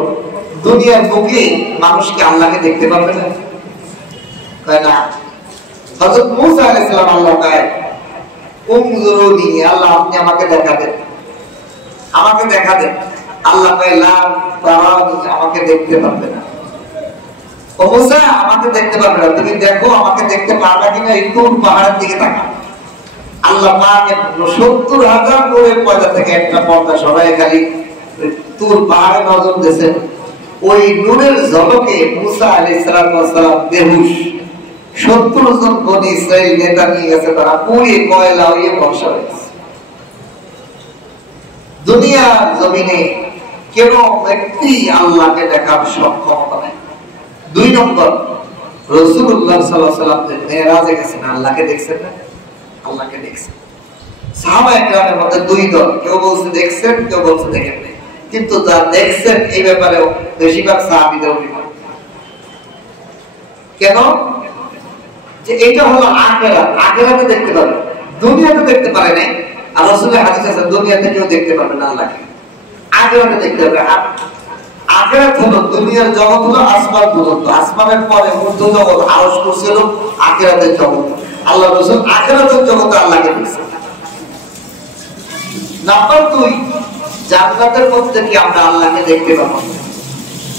দুনিয়ার বুকে মানুষ কি আল্লাহকে দেখতে পারবে না? তাই না? হযরত মূসা আলাইহিস সালাম আল্লাহ কয় উমজুরুনি, আল্লাহ আপনি আমাকে দেখা দেন, আমাকে দেখা দেন। আল্লাহ কয় লা তারানি, আমাকে দেখতে পারবে না। ও মূসা আমাকে দেখতে পারবে না, তুমি দেখো আমাকে দেখতে পারবে কিনা, একটু পাহাড়ের দিকে তাকাও। আল্লাহ পাক ৭০,০০০ নূরের পর্দা থেকে একটা পর্দা সরাই খালি তুর পাহাড়ে নজর দিয়েছেন। ওই নূরের ঝলকে মূসা আলাইহিস সালাম বেহুশ। ৭০ জন বনী ইসরাইল নেতা নিয়ে গেছে, তারা পুড়ে কয়লা হয়ে বর্ষা হয়েছে। দুনিয়ার জমিনে কেন ব্যক্তি আল্লাহকে দেখার সক্ষমতা নেই। ২ নম্বর, রাসূলুল্লাহ সাল্লাল্লাহু আলাইহি ওয়াসাল্লাম যে মেরাজে গেছেন, আল্লাহকে দেখছেন না? আল্লাহকে দেখছেন। সাহাবায়ে কেরামের মধ্যে ২ দল, কেউ বলছে দেখছেন, কেউ বলছে দেখেন নাই। কিন্তু যা দেখছেন এই ব্যাপারে বেশিরভাগ সাহাবীদের অভিমত। কেন? যে এটা হলো আখিরাত, আখিরাতে দেখতে পাবে, দুনিয়াতে দেখতে পারে না। আর রাসূলের হাদিস আছে দুনিয়াতে কেউ দেখতে পাবে না আল্লাহকে, আখিরাতে দেখতে পাবে। আখিরাত হলো দুনিয়ার জগৎ হলো আসমান পর্যন্ত, আসমানের পরে ঊর্ধ্ব জগৎ আরশ কুরসি হলো আখিরাতের জগৎ। আল্লাহ রাসূল আখিরাতের জগতে আল্লাহকে দেখছেন। নাম্বার 2, জান্নাতের মধ্যে কি আমরা আল্লাহকে দেখতে পাবো?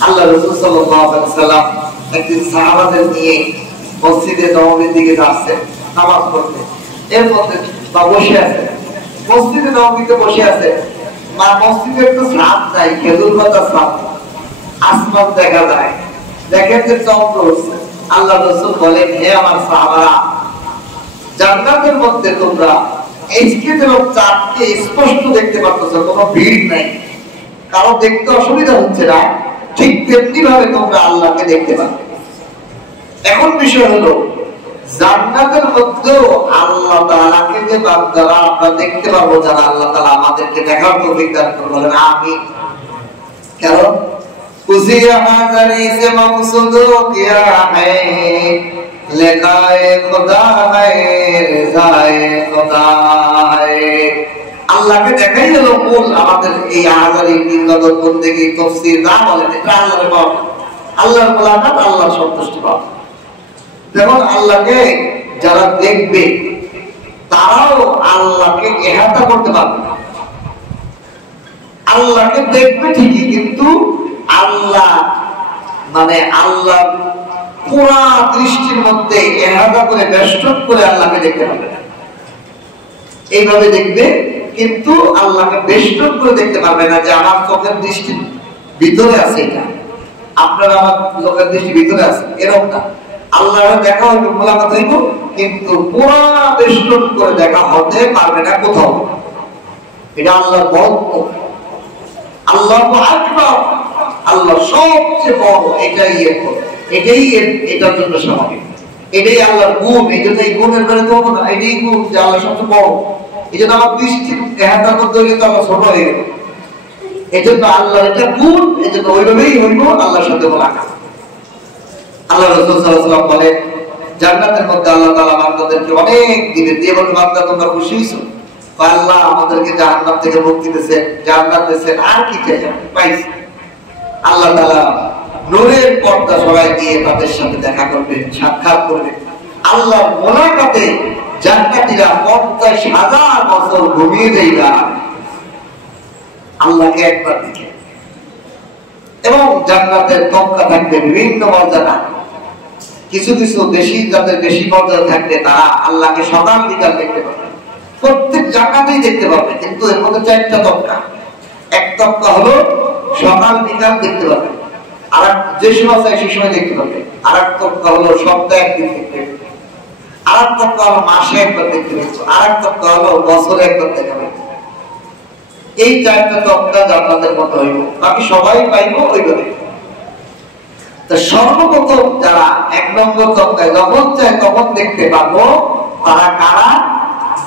আল্লাহ রাসূল সাল্লাল্লাহু আলাইহি ওয়াসাল্লাম একদিন সাহাবাদের নিয়ে মসজিদে নববীর দিকে যাচ্ছেন নামাজ পড়তে। এর মধ্যে বা বসে আছে, মসজিদে নববীতে বসে আছে, মা মসজিদে একটু ছাদ নাই, খেজুর পাতা ছাদ, আসমান দেখা যায়, দেখেন যে চন্দ্র উঠছে। আল্লাহ রাসূল বলেন, হে আমার সাহাবারা, জান্নাতের মধ্যে তোমরা চাঁদকে স্পষ্ট দেখতে পাচ্ছো, কোনো ভিড় নাই, কারো দেখতে অসুবিধা হচ্ছে না, ঠিক তেমনি ভাবে তোমরা আল্লাহকে দেখতে পাবে। এখন বিষয় হলো জান্নাতের মধ্যেও আল্লাহ তাআলাকে যে বান্দারা আমরা দেখতে পাবো, যারা আল্লাহ তাআলা আমাদেরকে দেখার তৌফিক দান করুন, বলেন আমিন। কারণ উসিয়া হাজারি সে মকসুদ কিয়া হ্যায়, লেখায়ে খোদা হ্যায়, রেজায়ে খোদা হ্যায়। আল্লাহকে দেখাই হলো মূল আমাদের এই হাজারি ইবাদত বন্দেগী তাফসীর যা বলেন, এটা আল্লাহর পাওয়া, আল্লাহর মোলাকাত, আল্লাহর সন্তুষ্টি পাওয়া। যেমন আল্লাহকে যারা দেখবে তারাও আল্লাহকে ইহাতা করতে পারবে না। আল্লাহকে দেখবে ঠিকই, কিন্তু আল্লাহ মানে আল্লাহ পুরা দৃষ্টির মধ্যে ইহাতা করে বেষ্টন করে আল্লাহকে দেখতে পারবে না। এইভাবে দেখবে, কিন্তু আল্লাহকে বেষ্টন করে দেখতে পারবে না, যে আমার চোখের দৃষ্টি ভিতরে আছে, এটা আপনারা আমার লোকের দৃষ্টি ভিতরে আছে, এরকম না। আল্লাহর দেখা হইবে, মোলাকাত হইব, কিন্তু পুরা বেষ্টন করে দেখা হতে পারবে না কোথাও। এটা আল্লাহর বড়, আল্লাহু আকবার, আল্লাহ সবচেয়ে বড়, এটাই এটার জন্য স্বাভাবিক, এটাই আল্লাহর গুণ। এই জন্য এই গুণের বেড়ে তো না, এটাই গুণ যে আল্লাহ সবচেয়ে বড়। এই জন্য আমার দৃষ্টি দেখাটার মধ্যে হইলে তো আল্লাহ ছোট হয়ে গেল। এই জন্য আল্লাহ এটা গুণ, এই জন্য ওইভাবেই হইব আল্লাহর সাথে মোলাকাত। আল্লাহ রাসূল সাল্লাল্লাহু আলাইহি ওয়াসাল্লাম বলেন, জান্নাতের মধ্যে আল্লাহ তাআলা বান্দাদেরকে অনেক দিবে, দিয়ে বলবে, বান্দা তোমরা খুশি হইছো? আল্লাহ আমাদেরকে জাহান্নাম থেকে মুক্তি দিয়েছেন, জান্নাত দিয়েছেন, আর কি চাই? পাইছি। আল্লাহ তাআলা নূরের পর্দা সরাই দিয়ে তাদের সাথে দেখা করবেন, সাক্ষাৎ করবেন। আল্লাহর মোলাকাতে জান্নাতীরা 50,000 বছর ঘুমিয়ে দেয়না আল্লাহকে একবার দেখে। এবং জান্নাতের তবকা থাকবে বিভিন্ন মর্যাদা। কিছু কিছু বেশি, যাদের বেশি মর্যাদা থাকবে তারা আল্লাহকে সকাল বিকাল দেখতে পাবে, প্রত্যেক জায়গাতেই দেখতে পাবে। কিন্তু এর মধ্যে 4টা তবকা। এক তবকা হলো সকাল বিকাল দেখতে পাবে, আর যে সময় চাই সেই সময় দেখতে পাবে। আর এক তবকা হলো সপ্তাহে একদিন দেখতে পাবে, আর এক তবকা হলো মাসে একবার দেখতে পাবে, আর এক তবকা হলো বছরে একবার দেখা পাবে। এই 4টা তবকা জান্নাতের মতো হইব, বাকি সবাই পাইব ওইভাবে। তো সর্বপ্রথম যারা 1 নম্বর তবকায় যখন চায় তখন দেখতে পাবো, তারা কারা?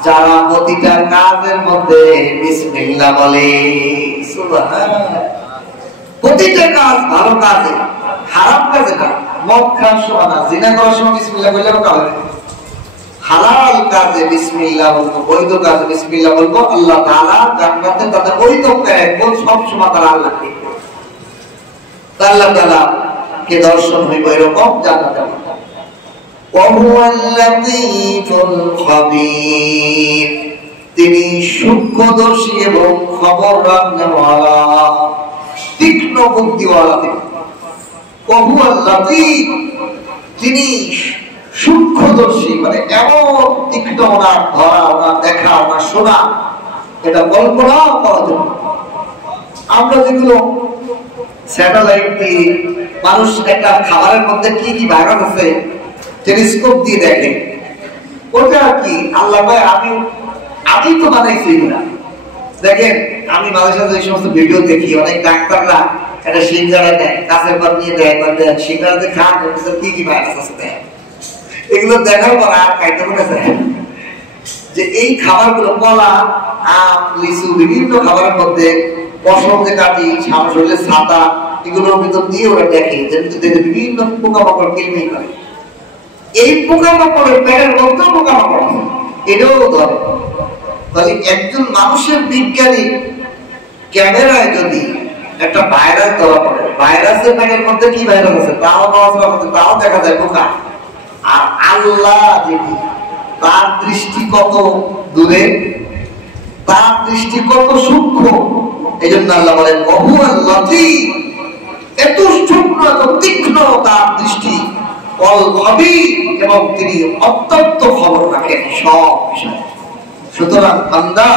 যারা প্রতিটা কাজের মধ্যে বিসমিল্লাহ বলে। সুবহানাল্লাহ। প্রতিটা কাজ ভালো কাজে, খারাপ কাজে না। মদ খাওয়ার সময় না, জিনা করার সময় বিসমিল্লাহ বললে হবে। হালাল কাজে বিসমিল্লাহ বলবো, বৈধ কাজে বিসমিল্লাহ বলবো। আল্লাহ তাআলা জান্নাতে তাদের ওই তবকায় একদম সব সময় তারা আল্লাহকে দেখবে। আল্লাহ তাআলা কে দর্শন হইব এরকম জান্নাতে। ওয়াহুয়াল লাতীফুল খাবীর, তিনি সূক্ষ্মদর্শী এবং খবর রাখনেওয়ালা, তীক্ষ্ণ বুদ্ধিওয়ালা। ওয়াহুয়াল লাতীফ, তিনি সূক্ষ্মদর্শী, মানে এমন তীক্ষ্ণ, ওনার ধরা, ওনার দেখা, ওনার শোনা, এটা কল্পনা করা যায় না। আমরা যেগুলো স্যাটেলাইট দিয়ে মানুষ একটা খাবারের মধ্যে কি কি ভাইরাস আছে টেলিস্কোপ দিয়ে দেখে, ওটা কি আল্লাহ ভাই আমি তো বানাইছি না। দেখেন, আমি মাঝে সাথে এই সমস্ত ভিডিও দেখি, অনেক ডাক্তাররা একটা সিঙ্গারা দেয়, কাছের পর নিয়ে দেয়, সিঙ্গারাতে খান কি কি ভাইরাস আছে দেয়। এগুলো দেখার পর আর খাইতে মনে চায় যে এই খাবারগুলো, কলা, আম, লিচু, বিভিন্ন খাবারের মধ্যে পশম যে কাটি, শরীরে ছাতা, এগুলোর ভিতর দিয়ে ওরা দেখে যে বিভিন্ন পোকামাকড় কিলমি করে। এই পোকামাকড়ের পেটের মধ্যে পোকামাকড় আছে, এটাও ধরে। তাহলে একজন মানুষের বিজ্ঞানী ক্যামেরায় যদি একটা ভাইরাস ধরা পড়ে, ভাইরাসের পেটের মধ্যে কি ভাইরাস আছে তাও দেখা যায় পোকা। আর আল্লাহ যেটি, তার দৃষ্টি কত দূরে, তার দৃষ্টি কত সূক্ষ্ম। এই জন্য আল্লাহ বলেন ওয়াহুয়াল লাতীফ, এত সূক্ষ্ম, এত তীক্ষ্ণ তার দৃষ্টি, ওয়াল খাবীর, এবং তিনি অত্যন্ত খবর রাখেন সব বিষয়ে। সুতরাং বান্দা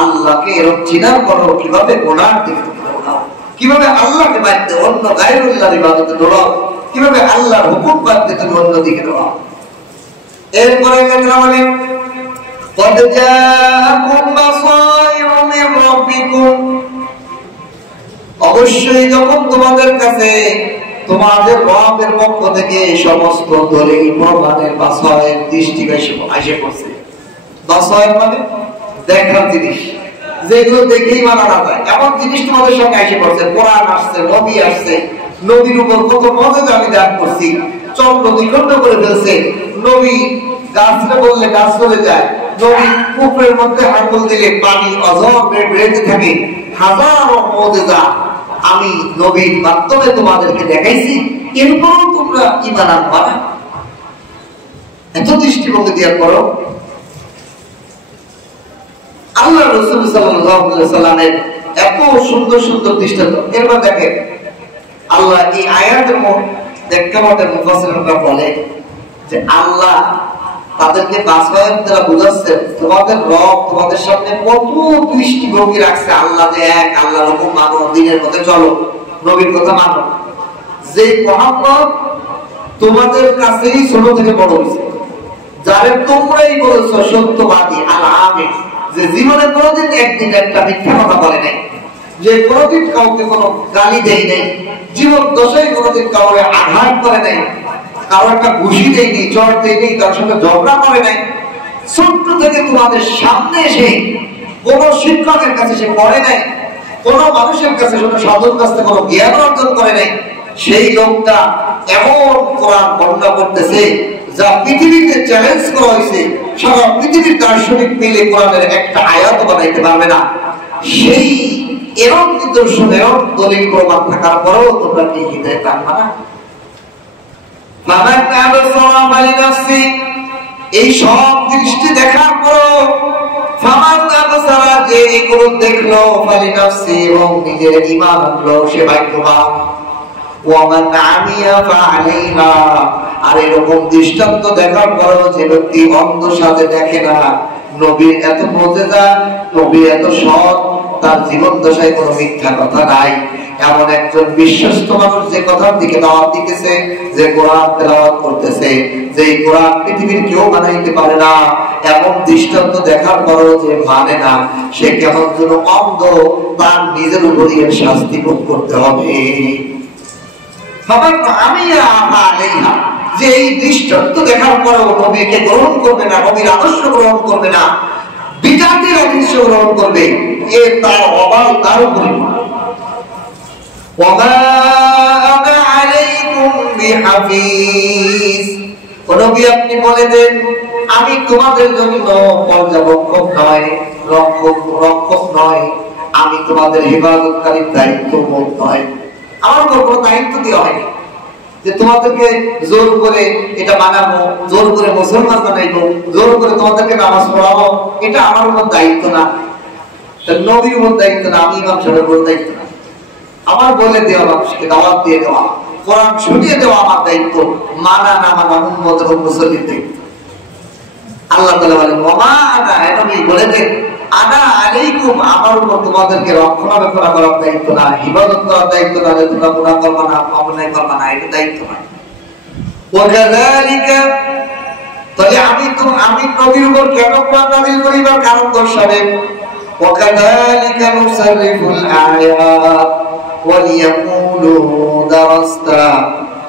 আল্লাহকে এরকম চিনার করো, কিভাবে গোনার দিকে দৌড়াও, কিভাবে আল্লাহকে বাদ দিয়ে অন্য গায়রুল্লাহর ইবাদতে দৌড়াও, কিভাবে আল্লাহর হুকুম বাদ দিয়ে তুমি অন্য দিকে দৌড়াও। এরপরে আল্লাহ বলেন قد جاءكم بصائر من ربكم, অবশ্যই যখন তোমাদের কাছে তোমাদের রবের পক্ষ থেকে সমস্ত দলিল প্রমাণের বাসায়ের দৃষ্টি এসে পড়ছে। বাসায়ের মানে দেখার জিনিস, যেগুলো দেখেই মানা না যায়, এমন জিনিস তোমাদের সঙ্গে এসে পড়ছে। কোরআন আসছে, নবী আসছে, নবীর উপর কত মজা আমি দান করছি, চন্দ্র দ্বিখণ্ড করে ফেলছে, নবী গাছটা বললে গাছ চলে যায়, নবী পুকুরের মধ্যে আঙ্গুল দিলে পানি অঝর বেড়ে থাকে। হাজারো মুজিজা আমি নবীর মাধ্যমে তোমাদেরকে দেখাইছি, এরপরও তোমরা ঈমান আনবা না। এত দৃষ্টিভঙ্গি দেওয়ার পরও আল্লাহ রাসূল সাল্লাল্লাহু আলাইহি সাল্লামের এত সুন্দর সুন্দর দৃষ্টান্ত। এরপর দেখেন আল্লাহ এই আয়াতের ব্যাখ্যামতে মুফাসসিররা বলে যে আল্লাহ তাদেরকে বাস্তবায়ন দ্বারা বুঝাচ্ছে তোমাদের রব তোমাদের সামনে কত দৃষ্টিভঙ্গি রাখছে। আল্লাহ যে এক, আল্লাহর হুকুম মানো, দিনের পথে চলো। নবীর কথা মানো। যে মুহাম্মদ তোমাদের কাছেই ছোট থেকে বড় হয়েছে, যারে তোমরাই বলেছ সত্যবাদী আল আমিন, যে জীবনে কোনোদিন একদিন একটা মিথ্যা কথা বলে নাই, যে কোনোদিন কাউকে কোনো গালি দেয় নাই, জীবন দশায় কোনোদিন কাউকে আঘাত করে নাই, কারো একটা ঘুষি দেয়নি, চর দেয়নি, তার সঙ্গে ঝগড়া করে নাই, ছোট্ট থেকে তোমাদের সামনে এসে কোন শিক্ষকের কাছে সে পড়ে নাই, কোন মানুষের কাছে সাধুর কাছে কোনো জ্ঞান অর্জন করে নাই, সেই লোকটা এমন কোরআন বর্ণনা করতেছে যা পৃথিবীতে চ্যালেঞ্জ করা হয়েছে। সারা পৃথিবীর দার্শনিক মিলে কোরআনের একটা আয়াত বানাইতে পারবে না। সেই এরকম নিদর্শন, এরকম দলিল প্রমাণ থাকার পরেও তোমরা কি হৃদয় টানবা না? এই সব দৃষ্টি দেখার পরও যে এগুলো দেখলো এবং নিজের ঈমান আনলো, সে ভাগ্যবান। আর এরকম দৃষ্টান্ত দেখার পরও যে ব্যক্তি অন্ধ সাথে দেখে না, নবীর এত মুজিজা, নবীর এত সৎ, তার জীবন দশায় কোনো মিথ্যা কথা নাই, এমন একজন বিশ্বস্ত মানুষ যে কথার দিকে দাওয়াত দিতেছে, যে কোরআন তেলাওয়াত করতেছে, যে কোরআন পৃথিবীর কেউ বানাইতে পারে না, এমন দৃষ্টান্ত দেখার পরও যে মানে না, সে কেমন যেন অন্ধ, তার নিজের উপরই এর শাস্তি ভোগ করতে হবে। যে এই দৃষ্টান্ত দেখার পরেও নবীকে গ্রহণ করবে না, নবীর আদর্শ গ্রহণ করবে না, বিজাতির আদর্শ গ্রহণ করবে, এ তার অবাল, তার উপরে। আপনি বলে দেন, আমি তোমাদের জন্য পর্যবেক্ষক নয়, রক্ষক নয়, আমি তোমাদের হেফাজতকারীর দায়িত্ববোধ নয়, আমার কোনো দায়িত্ব দেওয়া হয়নি যে তোমাদেরকে জোর করে এটা বানাবো, জোর করে মুসলমান বানাইবো, জোর করে তোমাদেরকে নামাজ পড়াবো, এটা আমার উপর দায়িত্ব না, নবীর উপর দায়িত্ব না, আমি ইমাম সাহেবের উপর দায়িত্ব না। আমার বলে দেওয়া, মানুষকে দাওয়াত দিয়ে দেওয়া, কোরআন শুনিয়ে দেওয়া আমার দায়িত্ব, মানা না মানা উম্মতের মুসল্লির দায়িত্ব। আল্লাহ তাআলা বলেন, ওমা আনা, নবী বলে দেন, আনা আলাইকুম, আমার উপর তোমাদেরকে রক্ষণাবেক্ষণ করার দায়িত্ব না, ইবাদত করার দায়িত্ব না, যে তোমরা গুনাহ করবে না, অন্যায় করবে না, এটা দায়িত্ব না। ওয়াকাযালিকা, তাহলে আমি নবীর উপর কেন কোরআন নাযিল করিবার কারণ দর্শাবেন। ওয়াকাযালিকা নুসাররিফুল আয়াত ওয়ালিয়াকুলু দারাসতা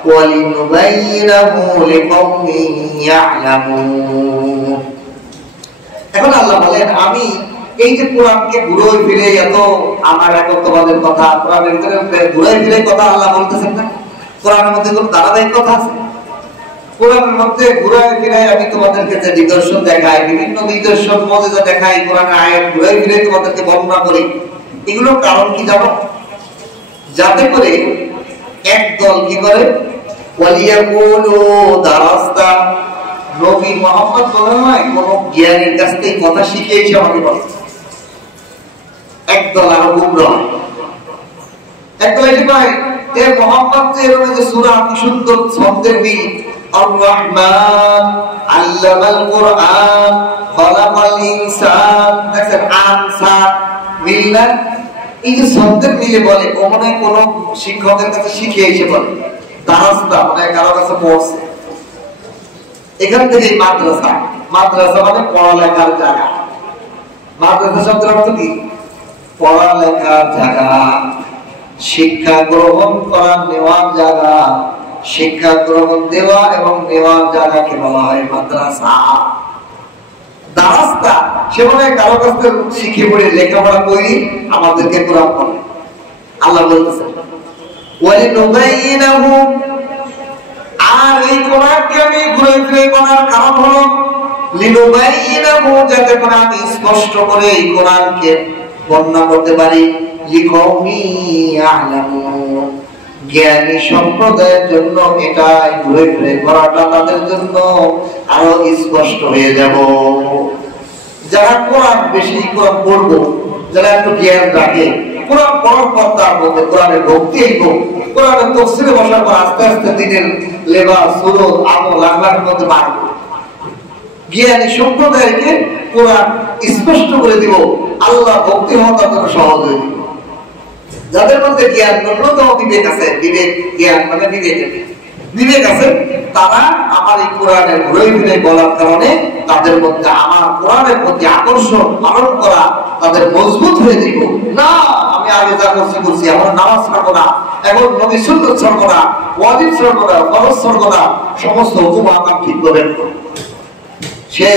ওয়ালিনুবাইয়িনাহু লিকাওমিন ইয়ালামুন। এখন আল্লাহ বলেন, আমি এই যে কোরআনকে ঘুরে ফিরে এত আমার একত্ববাদের কথা, কোরআনের ভিতরে ঘুরে ফিরে কথা আল্লাহ বলতেছেন না, কোরআনের মধ্যে কোনো ধারাবাহিক কথা আছে? কোরআনের মধ্যে ঘুরে ফিরে আমি তোমাদেরকে যে নিদর্শন দেখাই, বিভিন্ন নিদর্শন মুজিজা দেখাই, কোরআনের আয়াত ঘুরে ফিরে তোমাদেরকে বর্ণনা করি, এগুলোর কারণ কি জানো? যাতে করে একদল কি করে, ওয়ালিয়াকুলু দারাসতা, নবী মুহাম্মদ বলে নয়, কোন জ্ঞানীর কাছ থেকে কথা শিখেইছে আমাকে বলে, একদল আরো গুমরাহ, একদল এসে কয় এ মুহাম্মদ যে এরকম যে সূরা কি সুন্দর ছন্দের মিল, আর রহমান আল্লামাল কোরআন খলাকাল ইনসান, দেখেন আনসার মিল না, এই যে ছন্দের মিলে বলে, ও মনে হয় কোন শিক্ষকের কাছে শিখে এসে বলে, দারাসতা মনে হয় কারো কাছে পড়ছে। এখান থেকে মাদ্রাসা, মাদ্রাসা মানে পড়ালেখার জায়গা। মাদ্রাসা শব্দের অর্থ কি? পড়ালেখার জায়গা, শিক্ষা গ্রহণ করা, নেওয়ার জায়গা, শিক্ষা গ্রহণ দেওয়া এবং নেওয়ার জায়গাকে বলা হয় মাদ্রাসা। দারাসতা সে মনে হয় কারো কাছ থেকে শিখে পড়ে লেখাপড়া করি, আমাদেরকে কোরআন পড়ে। আল্লাহ বলতেছেন, ওয়ালিনুবাইয়িনাহু, আর এই কোরআনকে আমি ঘুরে ফিরে বলার কারণ হলো লিনুবাইয়িনাহু, যাতে করে আমি স্পষ্ট করে এই কোরআনকে বর্ণনা করতে পারি, লিকাওমি ইয়ালামুন, জ্ঞানী সম্প্রদায়ের জন্য এটাই ঘুরে ফিরে করাটা তাদের জন্য আরো স্পষ্ট হয়ে যাব। যারা কোরআন বেশি কোরআন পড়বো, যারা একটু জ্ঞান রাখে, কোরআন পড়ার পর তার মধ্যে কোরআনের ভক্তি আইব, কোরআনের তাফসীরে বসার পর আস্তে আস্তে দিনের লেবাস, সুরত, আমল, আখলাকের মধ্যে বাড়বে। জ্ঞানী সম্প্রদায়কে কোরআন স্পষ্ট করে দিব, আল্লাহ ভক্তি হওয়া তার জন্য সহজ হয়ে দিব। যাদের মধ্যে জ্ঞান, ন্যূনতম বিবেক আছে, বিবেক জ্ঞান মানে বিবেক আছে, তারা আমার এই কোরআনের ঘুরে ফিরে বলার কারণে তাদের মধ্যে আমার কোরআনের প্রতি আকর্ষণ পালন করা তাদের মজবুত হয়ে দিব। না, আমি আগে যা করছি আমার নামাজ ছাড়বো না, এখন নবী সুন্নাত ছাড়বো না, ওয়াজিব ছাড়বো না, ফরজ ছাড়বো না, সমস্ত হুকুম আহকাম ঠিক করবেন। সে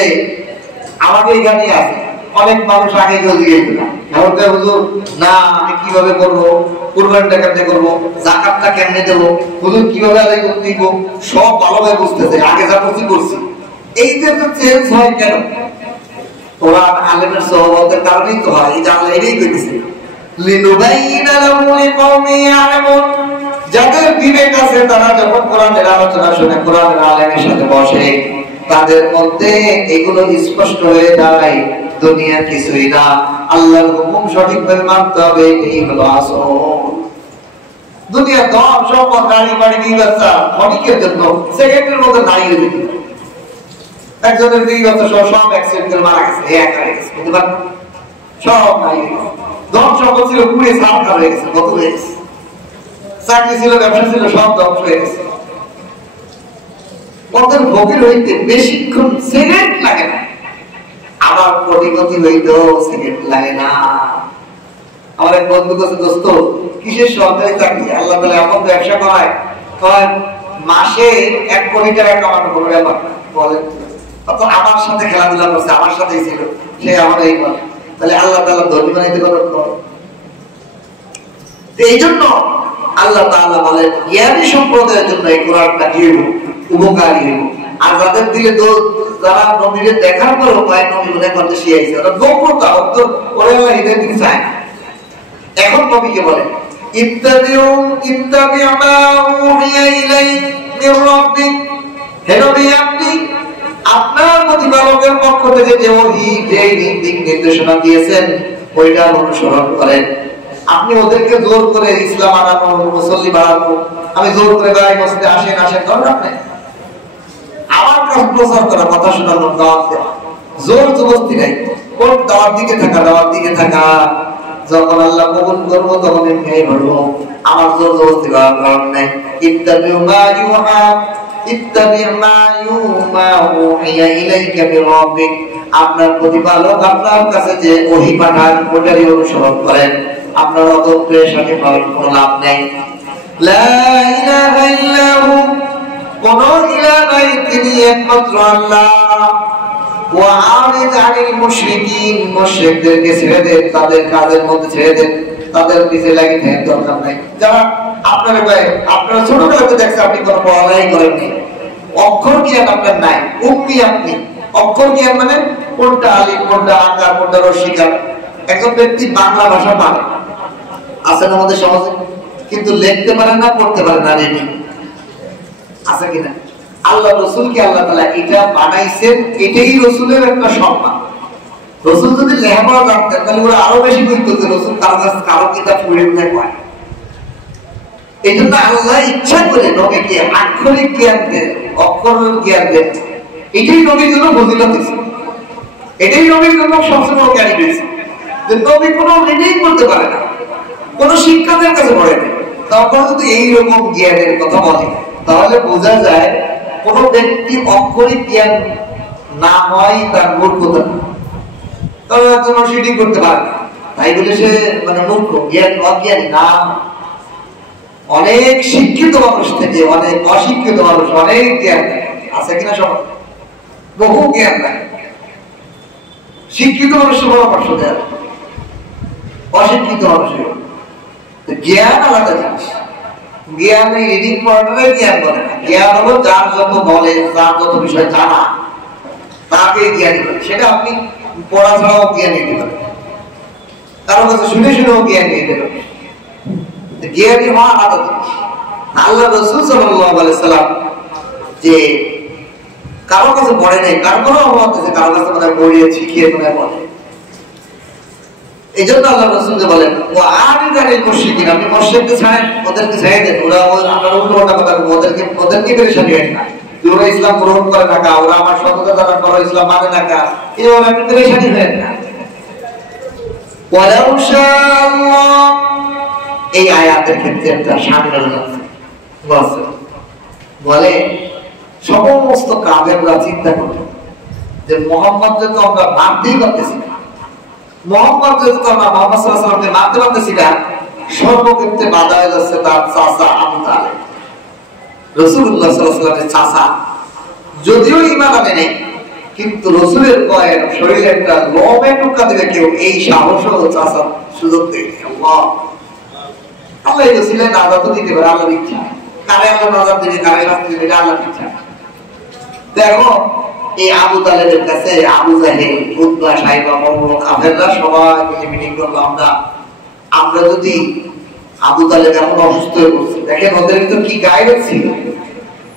আমাকে এখানে আছে অনেক মানুষ আগে গিয়েছিল, এখন তো হুজুর না আমি কিভাবে করবো, কুরবানিটা কেমনে করবো, যাকাতটা কেমনে দেবো, হুজুর কিভাবে আদায় করতে দিব, সব ভালোভাবে বুঝতেছে, আগে যা করছি। এই যে তো চেঞ্জ হয় কেন? কোরআন আলেমের সহবতের কারণেই তো হয়। এই যে আল্লাহ এটাই কইতেছে, লিনুবাইয়িনা লাহুম লিকাওমিন ইয়ালামুন। যাদের বিবেক আছে তারা যখন কোরআনের আলোচনা শুনে, কোরআনের আলেমের সাথে বসে, তাদের মধ্যে এগুলো স্পষ্ট হয়ে যায় দুনিয়া কিছুই না, আল্লাহর হুকুম সঠিকভাবে মানতে হবে, এই হলো আসল। দুনিয়া ধন সম্পদ গাড়ি বাড়ি বিবাচ্চা অনেকের জন্য সেকেন্ডের মধ্যে নাই হয়ে যেত। একজনের বিবাচ্চা সহ সব অ্যাক্সিডেন্টে মারা গেছে, বুঝতে পারেন, সব নাই হয়ে গেছে। ধন সম্পদ ছিল পুড়ে ছাড়খার হয়ে গেছে, কত হয়ে গেছে, চাকরি ছিল, ব্যবসা ছিল, সব ধ্বংস হয়ে গেছে। ওদের ভোগের হইতে বেশিক্ষণ সেকেন্ড লাগে না, আমার কোটিপতি হইতেও সেকেন্ড লাগে না। আমার এক বন্ধু কাছে, দোস্ত কিসের সরকারি চাকরি, আল্লাহ তাআলা এমন ব্যবসা করায়, মাসে 1 কোটি টাকা কামানো কোনো ব্যাপার বলেন। আমার সাথে খেলাধুলা করছে, আমার সাথেই ছিল, সে আমার এই বলে, তাহলে আল্লাহ তাআলা ধনী বানাইতে কত। এই জন্য আল্লাহ তাআলা বলেন জ্ঞানী সম্প্রদায়ের জন্য এই কোরআনটা কি উপকারী হইব। আর যাদের দিলে যারা নবীকে দেখার পর উপায় নবী মনে করতে শিখাইছে, ওরা গোপনতা ওরা আল্লাহ হৃদয় দিতে চায় না। এখন নবীকে বলেন ইত্তাবিউ মা উহিয়া ইলাইকা মির রাব্বিক, হে নবী আপনি আপনার প্রতিপালকের পক্ষ থেকে যে ওহী, যে দিক নির্দেশনা দিয়েছেন ওইটা অনুসরণ করেন। আপনি ওদেরকে জোর করে ইসলাম আনানো, মুসল্লি বাড়ানো, আমি জোর করে বাড়ি মসজিদে আসেন দরকার নেই। আমার কাজ প্রচার করা, কথা শোনানো, দাওয়াত দেওয়া, জোর জবরদস্তি নাই। কোন দাওয়াত দিকে থাকা, যখন আল্লাহ কবুল করবো তখন এমনি বলবো, আমার জোর জবরদস্তি করার কারণ নাই। ইত্তাবিউ মা উহিয়া ইলাইকা মির রাব্বিক, আপনার প্রতিপালক আপনার কাছে যে ওহী পাঠান ওটারই অনুসরণ করেন। আপনার অত প্রেশানি পাওয়ার কোনো লাভ নেই। লা ইলাহা ইল্লাহু, কোন ইলাহ নাই, তিনি একমাত্র আল্লাহ। ওয়া আরিদ আনিল মুশরিকিন, মুশরিকদেরকে ছেড়ে দেন, তাদের কাজের মধ্যে ছেড়ে দেন, তাদের পিছে লাগি থাকার দরকার নাই। যারা আপনারা ছোটবেলাতে দেখছে আপনি কোনো পড়ালেখাই করেননি, অক্ষর জ্ঞান আপনার নাই, উম্মি আপনি। অক্ষর জ্ঞান মানে কোনটা আলিফ, কোনটা আকার, কোনটা রসিকার। একজন ব্যক্তি বাংলা ভাষা পারে, আছে না আমাদের সমাজে, কিন্তু লিখতে পারে না, পড়তে পারে না, রেডি আছে কিনা? আল্লাহ রসুলকে আল্লাহ তাআলা এটা বানাইছেন, এটাই রসুলের একটা সম্মান। রসুল যদি লেখাপড়া জানতেন তাহলে ওরা আরো বেশি গুরুত্ব দিত, রসুল কারো কিতাব পড়ে নেয়। এই জন্য আল্লাহ ইচ্ছা করে নবীকে আক্ষরিক জ্ঞান দেন, অক্ষর জ্ঞান দেন। এটাই নবীর জন্য ফজিলত দিয়েছে, এটাই নবীর জন্য সবচেয়ে বড় জ্ঞানী দিয়েছে। যে নবী কোনো রিডিং করতে পারে না, কোন শিক্ষকের কাছে পড়ে না, তখন যদি এইরকম জ্ঞানের কথা বলে তাহলে বোঝা যায় কোন ব্যক্তি অক্ষরিক জ্ঞান না হয় তার মূর্খতা। কারণ একজন রিডিং করতে পারে না তাই বলে সে মানে মূর্খ, জ্ঞান অজ্ঞানী না। অনেক শিক্ষিত মানুষ থেকে অনেক অশিক্ষিত মানুষ অনেক জ্ঞান আছে কিনা, সব বহু জ্ঞান নাই। শিক্ষিত মানুষের পরামর্শ দেয়, অশিক্ষিত মানুষের জ্ঞান আলাদা জিনিস। জ্ঞান রিডিং পড়াটাকে জ্ঞান বলে না। জ্ঞান হলো যার যত নলেজ, যার যত বিষয় জানা তাকে জ্ঞানী বলে। সেটা আপনি পড়া ছাড়াও জ্ঞান নিতে পারেন, কারো কাছে শুনে শুনেও জ্ঞান নিতে পারেন। জ্ঞানী হওয়া আলাদা জিনিস। আল্লাহ রাসূল সাল্লাল্লাহু আলাইহি সাল্লাম যে কারো কাছে পড়ে নাই, কারো কোনো অভাব আছে, কারো কাছে মানে পড়িয়ে শিখিয়ে তোমায় বলে। এই জন্য আল্লাহ রাসূলকে বলেন ও আরিদ আনিল মুশরিকিন, আপনি মুশরিকদের ছাড়েন, ওদেরকে ছেড়ে দেন। ওরা আপনার উল্টোপাল্টা কথা বলবে, ওদেরকে পেরেশানি হয় না। ওরা ইসলাম গ্রহণ করে না, ওরা আমার সততা দ্বারা করো ইসলাম মানে না, এই ওরা আপনি পেরেশানি হয় না। ওয়ালাউ শাআল্লাহ এই আয়াতের ক্ষেত্রে একটা সাংবাদিক আছে বলে সমস্ত কাফেররা চিন্তা করল যে মোহাম্মদ তো আমরা মানতেই পারতেছি না, মোহাম্মদ তো আমরা মোহাম্মদ সাল্লাল্লাহু আলাইহি ওয়াসাল্লামকে মানতে পারতেছি না, সর্বক্ষেত্রে বাধা হয়ে যাচ্ছে তার চাচা আবু তালেব, রাসূলুল্লাহ সাল্লাল্লাহু আলাইহি ওয়াসাল্লামের চাচা। যদিও ঈমান আনে নাই, কিন্তু রাসূলের কয়েক শরীরে একটা লোমে টুকা দিলে কেউ এই সাহসও চাচা সুযোগ দেয়নি। আল্লাহ আল্লাহ এই ওসিলায় নাজাত দিতে পারে, আল্লাহর ইচ্ছা। কারে আল্লাহ নাজাত দিবে, কারে শাস্তি দিবে, এটা আল্লাহর ইচ্ছা। দেখো এই আবু তালেবের কাছে আবু জাহেল, উতবা, সাইবা, বড় কাফেররা সবাই মিলে মিটিং করলো, আমরা যদি আবু তালেব এখন অসুস্থ হয়ে পড়ছে, দেখেন ওদের ভিতর কি গায়রত ছিল,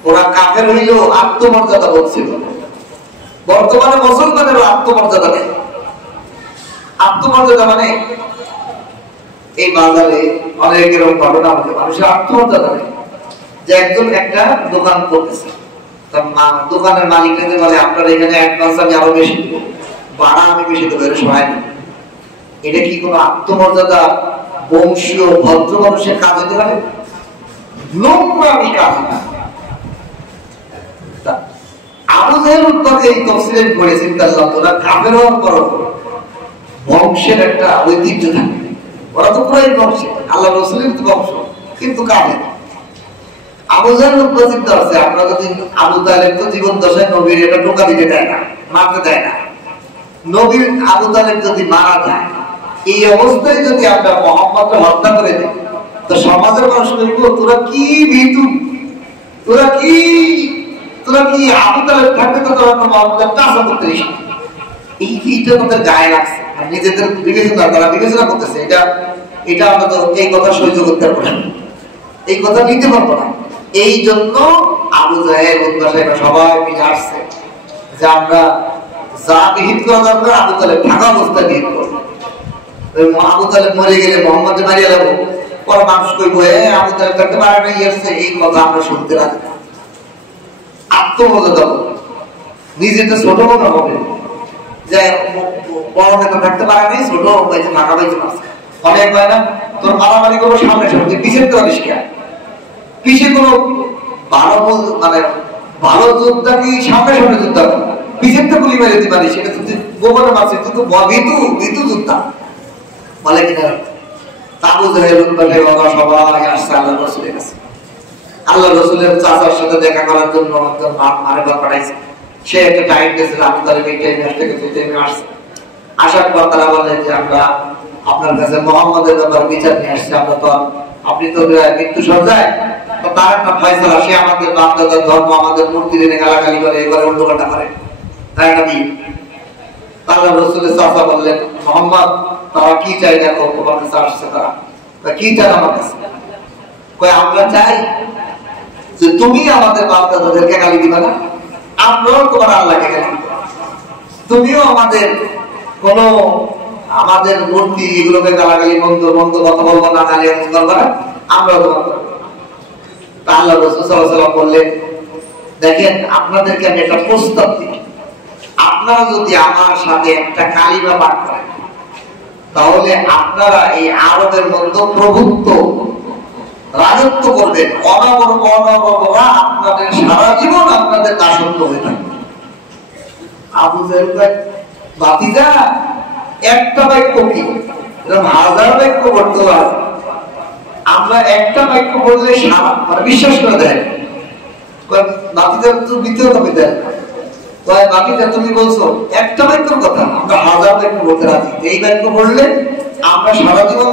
ওরা কাফের হইলেও আত্মমর্যাদা বলছিল। বর্তমানে মুসলমানেরও আত্মমর্যাদা নেই। আত্মমর্যাদা মানে এই বাজারে অনেক এরকম ঘটনা হচ্ছে, মানুষের আত্মমর্যাদা নেই। যে একজন একটা দোকান করতেছে, দোকানের মালিক বলে আপনার এখানে অ্যাডভান্স আমি আরো বেশি দেবো, ভাড়া আমি বেশি দেবো, এটা সহায় নেই। এটা কি কোনো আত্মমর্যাদা বংশীয় ভদ্র মানুষের কাজ হতে পারে? নোংরামি কাজ না। আবু জাহেল উৎপাদে এই তফসিলের করে চিন্তা করলাম, ওরা কাফের হওয়ার পর বংশের একটা ঐতিহ্য থাকে, ওরা তো পুরাই বংশে আল্লাহ রাসূলের তো বংশ, কিন্তু কাফের। আবু জাহেল উৎপাদ চিন্তা আছে, আপনারা যদি আবু তালেব তো জীবন দশায় নবীর এটা টোকা দিতে দেয় না, মারতে দেয় না। নবীর আবু তালেব যদি মারা যায়, এই অবস্থায় যদি আমরা মুহাম্মদকে হত্যা করে দিই, তো সমাজের মানুষ বলবো তোরা কি ভীতু, তোরা কি আবু তালেব থাকতে তো তোরা মুহাম্মদের কাছে করতে দিস। এইটা তাদের গায়ে লাগছে, আর নিজেদের বিবেচনা, তারা বিবেচনা করতেছে এটা আমরা তো এই কথা সহ্য করতে পারবো না, এই কথা নিতে পারবো না। এই জন্য আবু জাহেল, উতবা, সাইবা সবাই মিলে আসছে যে আমরা যা বিহিত করা দরকার আবু তালেব থাকা অবস্থায় বিহিত করবো। আবু তালেব মরে গেলে মোহাম্মদ মারিয়া যাবো, পরে মানুষ কইবো আবু তালেব থাকতে পারে না, এই কথা আমরা শুনতে রাজি না। আত্মমর্যাদা নিজেদের ছোট মনে হবে যে বড় নেতা থাকতে পারে নাই, ছোট পাইছে ঢাকা পাইছে মাঝখানে অনেক হয় না, তোর মারামারি করবো সামনে সামনে, পিছের তো পারিস কে? পিছিয়ে কোনো ভালো মানে ভালো যোদ্ধা কি সামনে সামনে যোদ্ধা, পিছের তো গুলি মেরে দিতে পারিস, সেটা তুই গোবরে মারছিস, তুই তো ভীতু যোদ্ধা বলে কিনা। আবু জাহেল, উতবা, সাইবা সবাই আসছে আল্লাহ রাসূলের কাছে। আল্লাহ রাসূলের চাচার সাথে দেখা করার জন্য একজন মারেবার পাঠাইছে, সে একটা টাইম দিয়েছিল, আবু তালেব এই টাইমে আসতে গেছে, টাইমে আসছে। আসার পর তারা বলে যে আমরা আপনার কাছে মুহাম্মদের ব্যাপার বিচার নিয়ে আসছি, আমরা তো আপনি তো মৃত্যু সজ্জায়, তো তার একটা ফয়সালা, সে আমাদের বাপ-দাদার ধর্ম, আমাদের মূর্তি এনে গালাগালি করে, এই করে উল্টোপাল্টা করে, তাই একটা দিন। আল্লাহ রাসূলের চাচা বললেন, মুহাম্মদ তারা কি চাই দেখো, তোমার কাছে আসছে, তারা কি চান আমার কাছে? কই আমরা চাই যে তুমি আমাদের বাপ-দাদাদেরকে গালি দিবা না, আমরাও তোমার আল্লাহকে গালি দিব, তুমিও আমাদের কোন আমাদের মূর্তি এগুলোকে গালাগালি মন্দ কথা বলবো না, গালি করবো না, আমরাও তোমার করবো। আল্লাহ রাসূল সাল্লাল্লাহু আলাইহি ওয়াসাল্লাম বললেন, দেখেন আপনাদেরকে আমি একটা প্রস্তাব দিই, আপনারা যদি আমার সাথে একটা কালিমা পাঠ করেন, তাহলে আপনারা এই আরবের মধ্যে প্রভুত্ব রাজত্ব করবেন, অনবরত আপনাদের সারা জীবন আপনাদের দাসত্ব হয়ে থাকবে। আবু জাহেল বাতিজা একটা বাক্য কি এরকম হাজার বাক্য পড়তে পারে, আমরা একটা বাক্য বললে সারা মানে বিশ্বাস করে দেয়। বাতিজা তো দ্বিতীয় কবি দেয়, বাতিজা তুমি বলছো একটা বাক্যর কথা, আমরা হাজার বাক্য বলতে রাজি, এই বাক্য বললে আমরা সারা জীবন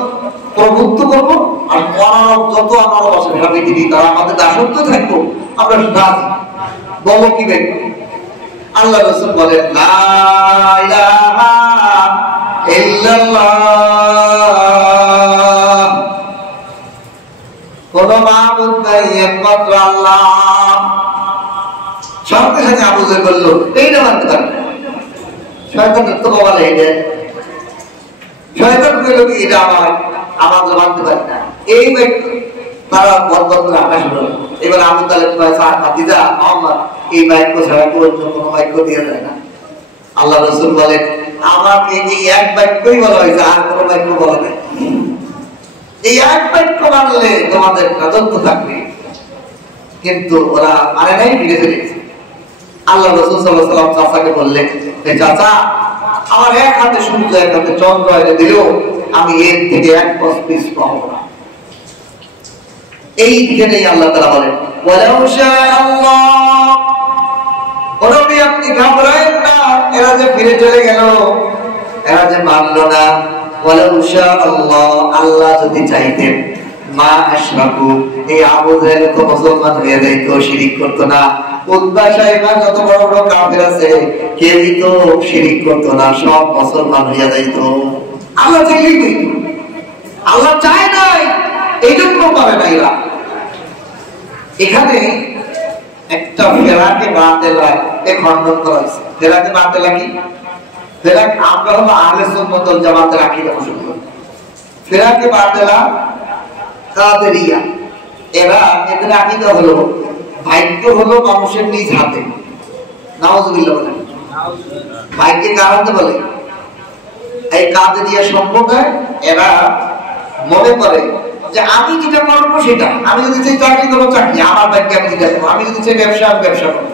প্রভুত্ব করবো, আর অনারব যত অনারব আছে সারা পৃথিবী তারা আমাদের দাসত্ব থাকবো, আমরা রাজি। বলো কি বাক্য? আল্লাহ রাসূল বলেন, লা ইলাহা ইল্লাল্লাহ, কোন মাবুদ নাই একমাত্র আল্লাহ। সঙ্গে সঙ্গে আবু জাহেল বলল, এইটা মানতে পারবে না, শয়তানের তো বলে এটা, শয়তান কইল কি এটা আমাদের মানতে পারি না, এই বাক্য তারা বদবদ করে আকাশ হলো। এবার আবু তালেব ভাতিজা মুহাম্মদ এই বাক্য ছাড়া কোনো বাক্য দিয়ে যায় না। আল্লাহ রাসূল বলেন, আমাকে এই এক বাক্যই বলা হয়েছে, আর কোনো বাক্য বলা নাই। এই এক বাক্য মানলে তোমাদের রাজত্ব থাকবে, কিন্তু ওরা মানে নাই, ফিরে চলেছে। আল্লাহ রাসূল সাল্লাল্লাহু আলাইহি ওয়াসাল্লাম চাচাকে বললেন, চাচা আমার এক হাতে সূর্য এক হাতে চন্দ্র এনে দিলেও আমি এর থেকে এক পিস পাবো না। এই দিকেই আল্লাহ তাআলা বলেন, ওয়ালাউ শাআল্লাহ, ওরবি আপনি ঘাবড়ায়েন না, এরা যে ফিরে চলে গেল, এরা যে মানলো না। ওয়ালাউ শাআল্লাহ, আল্লাহ যদি চাইতেন, মা আশরাকু, এই আবু জাহেল তো মুসলমান হয়ে যাইত, শিরিক করতো না। উতবা সাইবা যত বড় বড় কাফের আছে, কেউই তো শিরিক করতো না, সব মুসলমান হয়ে যাইত। আল্লাহ চাইলেই হইত, আল্লাহ চায় নাই, এই জন্য পারে না এরা। এখানে একটা ফেরাকে বাতিলা খণ্ডন করা হয়েছে। ফেরাকে বাতিলা কি? ফেরাক আমরা হলো আহলে সুন্নাত ওয়াল জামাতের আকীদা পোষণ করি। ফেরাকে বাতিলা কাদেরিয়া, এরা এদের আকীদা হলো ভাগ্য হলো মানুষের নিজ হাতে। নাউযুবিল্লাহ বলেন, ভাগ্যে কার হাতে বলে? এই কাদেরিয়া সম্প্রদায় এরা মনে করে যে আমি যেটা করবো সেটা, আমি যদি চাই চাকরি করবো চাকরি, আমার ভাগ্যে আমি যেটা করবো, আমি যদি চাই ব্যবসা আমি ব্যবসা করবো,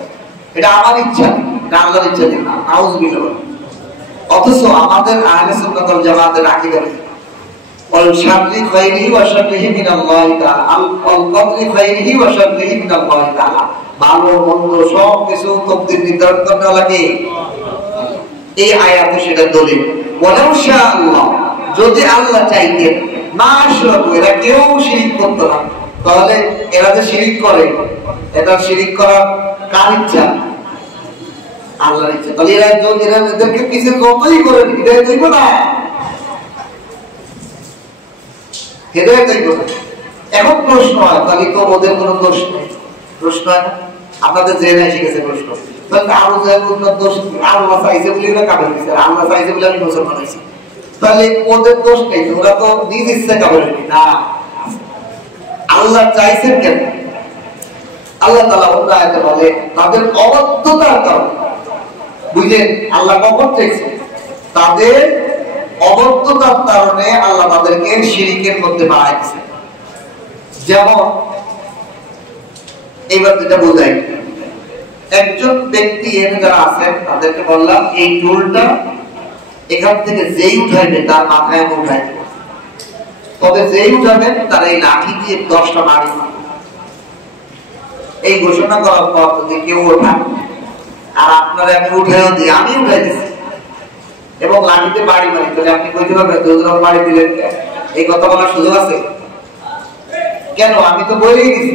এটা আমার ইচ্ছা, এটা আল্লাহর ইচ্ছা নেই। নাউযুবিল্লাহ বলেন। অথচ আমাদের আহলে সুন্নাত ওয়াল জামাতের আকীদা কি? ওয়াল শাররি খায়রিহি ওয়া শাররিহি মিনাল্লাহি তাআলা, আল কদরি খায়রিহি ওয়া শাররিহি মিনাল্লাহি তাআলা। ভালো মন্দ সব কিছু তকদীর নির্ধারণ করতে লাগে। এই আয়াতে সেটা দলিল। ওয়ালাউ শাআল্লাহ, যদি আল্লাহ চাইতেন, মা আশরাকু, এরা কেউ শিরিক করতো না। তাহলে এরা যে শিরিক করে, এটা শিরিক করা কার ইচ্ছা? আল্লাহর ইচ্ছা। তাহলে এরা যদি এদেরকে পিছে যতই করে হৃদয় দইব না, হৃদয় দইব না। এখন প্রশ্ন হয়, তাহলে তো ওদের কোনো দোষ নেই। প্রশ্ন হয় না? আপনাদের জেনে শিখেছে প্রশ্ন, তাহলে আরো যার দোষ, আল্লাহ চাইছে বলে না কাবের দিচ্ছে, আল্লাহ চাইছে বলে আমি মুসলমান হয়েছি, তাহলে ওদের দোষ নেই, ওরা তো নিজ ইচ্ছে কাবের না। আল্লাহ চাইছেন কেন? আল্লাহ তাআলা অন্য আয়াতে বলে তাদের অবদ্ধতার কারণে। বুঝলেন? আল্লাহ কখন চাইছে? তাদের অবদ্ধতার কারণে আল্লাহ তাদেরকে শিরিকের মধ্যে বাড়াইছে। যেমন এইবার যেটা বোঝাই, একজন ব্যক্তি এনে যারা আছেন তাদেরকে বললাম এই টুলটা এখান থেকে যেই উঠাইবে তার মাথায় আমি উঠাই দেব, তবে যেই উঠাবেন তার এই লাঠি দিয়ে 10টা বাড়ি মারবে। এই ঘোষণা করার পর যদি কেউ ওঠান আর আপনারা আমি উঠাইও দিই, আমি উঠাই দিচ্ছি এবং লাঠিতে বাড়ি মারি, তাহলে আপনি কইতে পারবেন দুজন বাড়ি দিলেন? এই কথা বলার সুযোগ আছে? কেন? আমি তো বলেই দিছি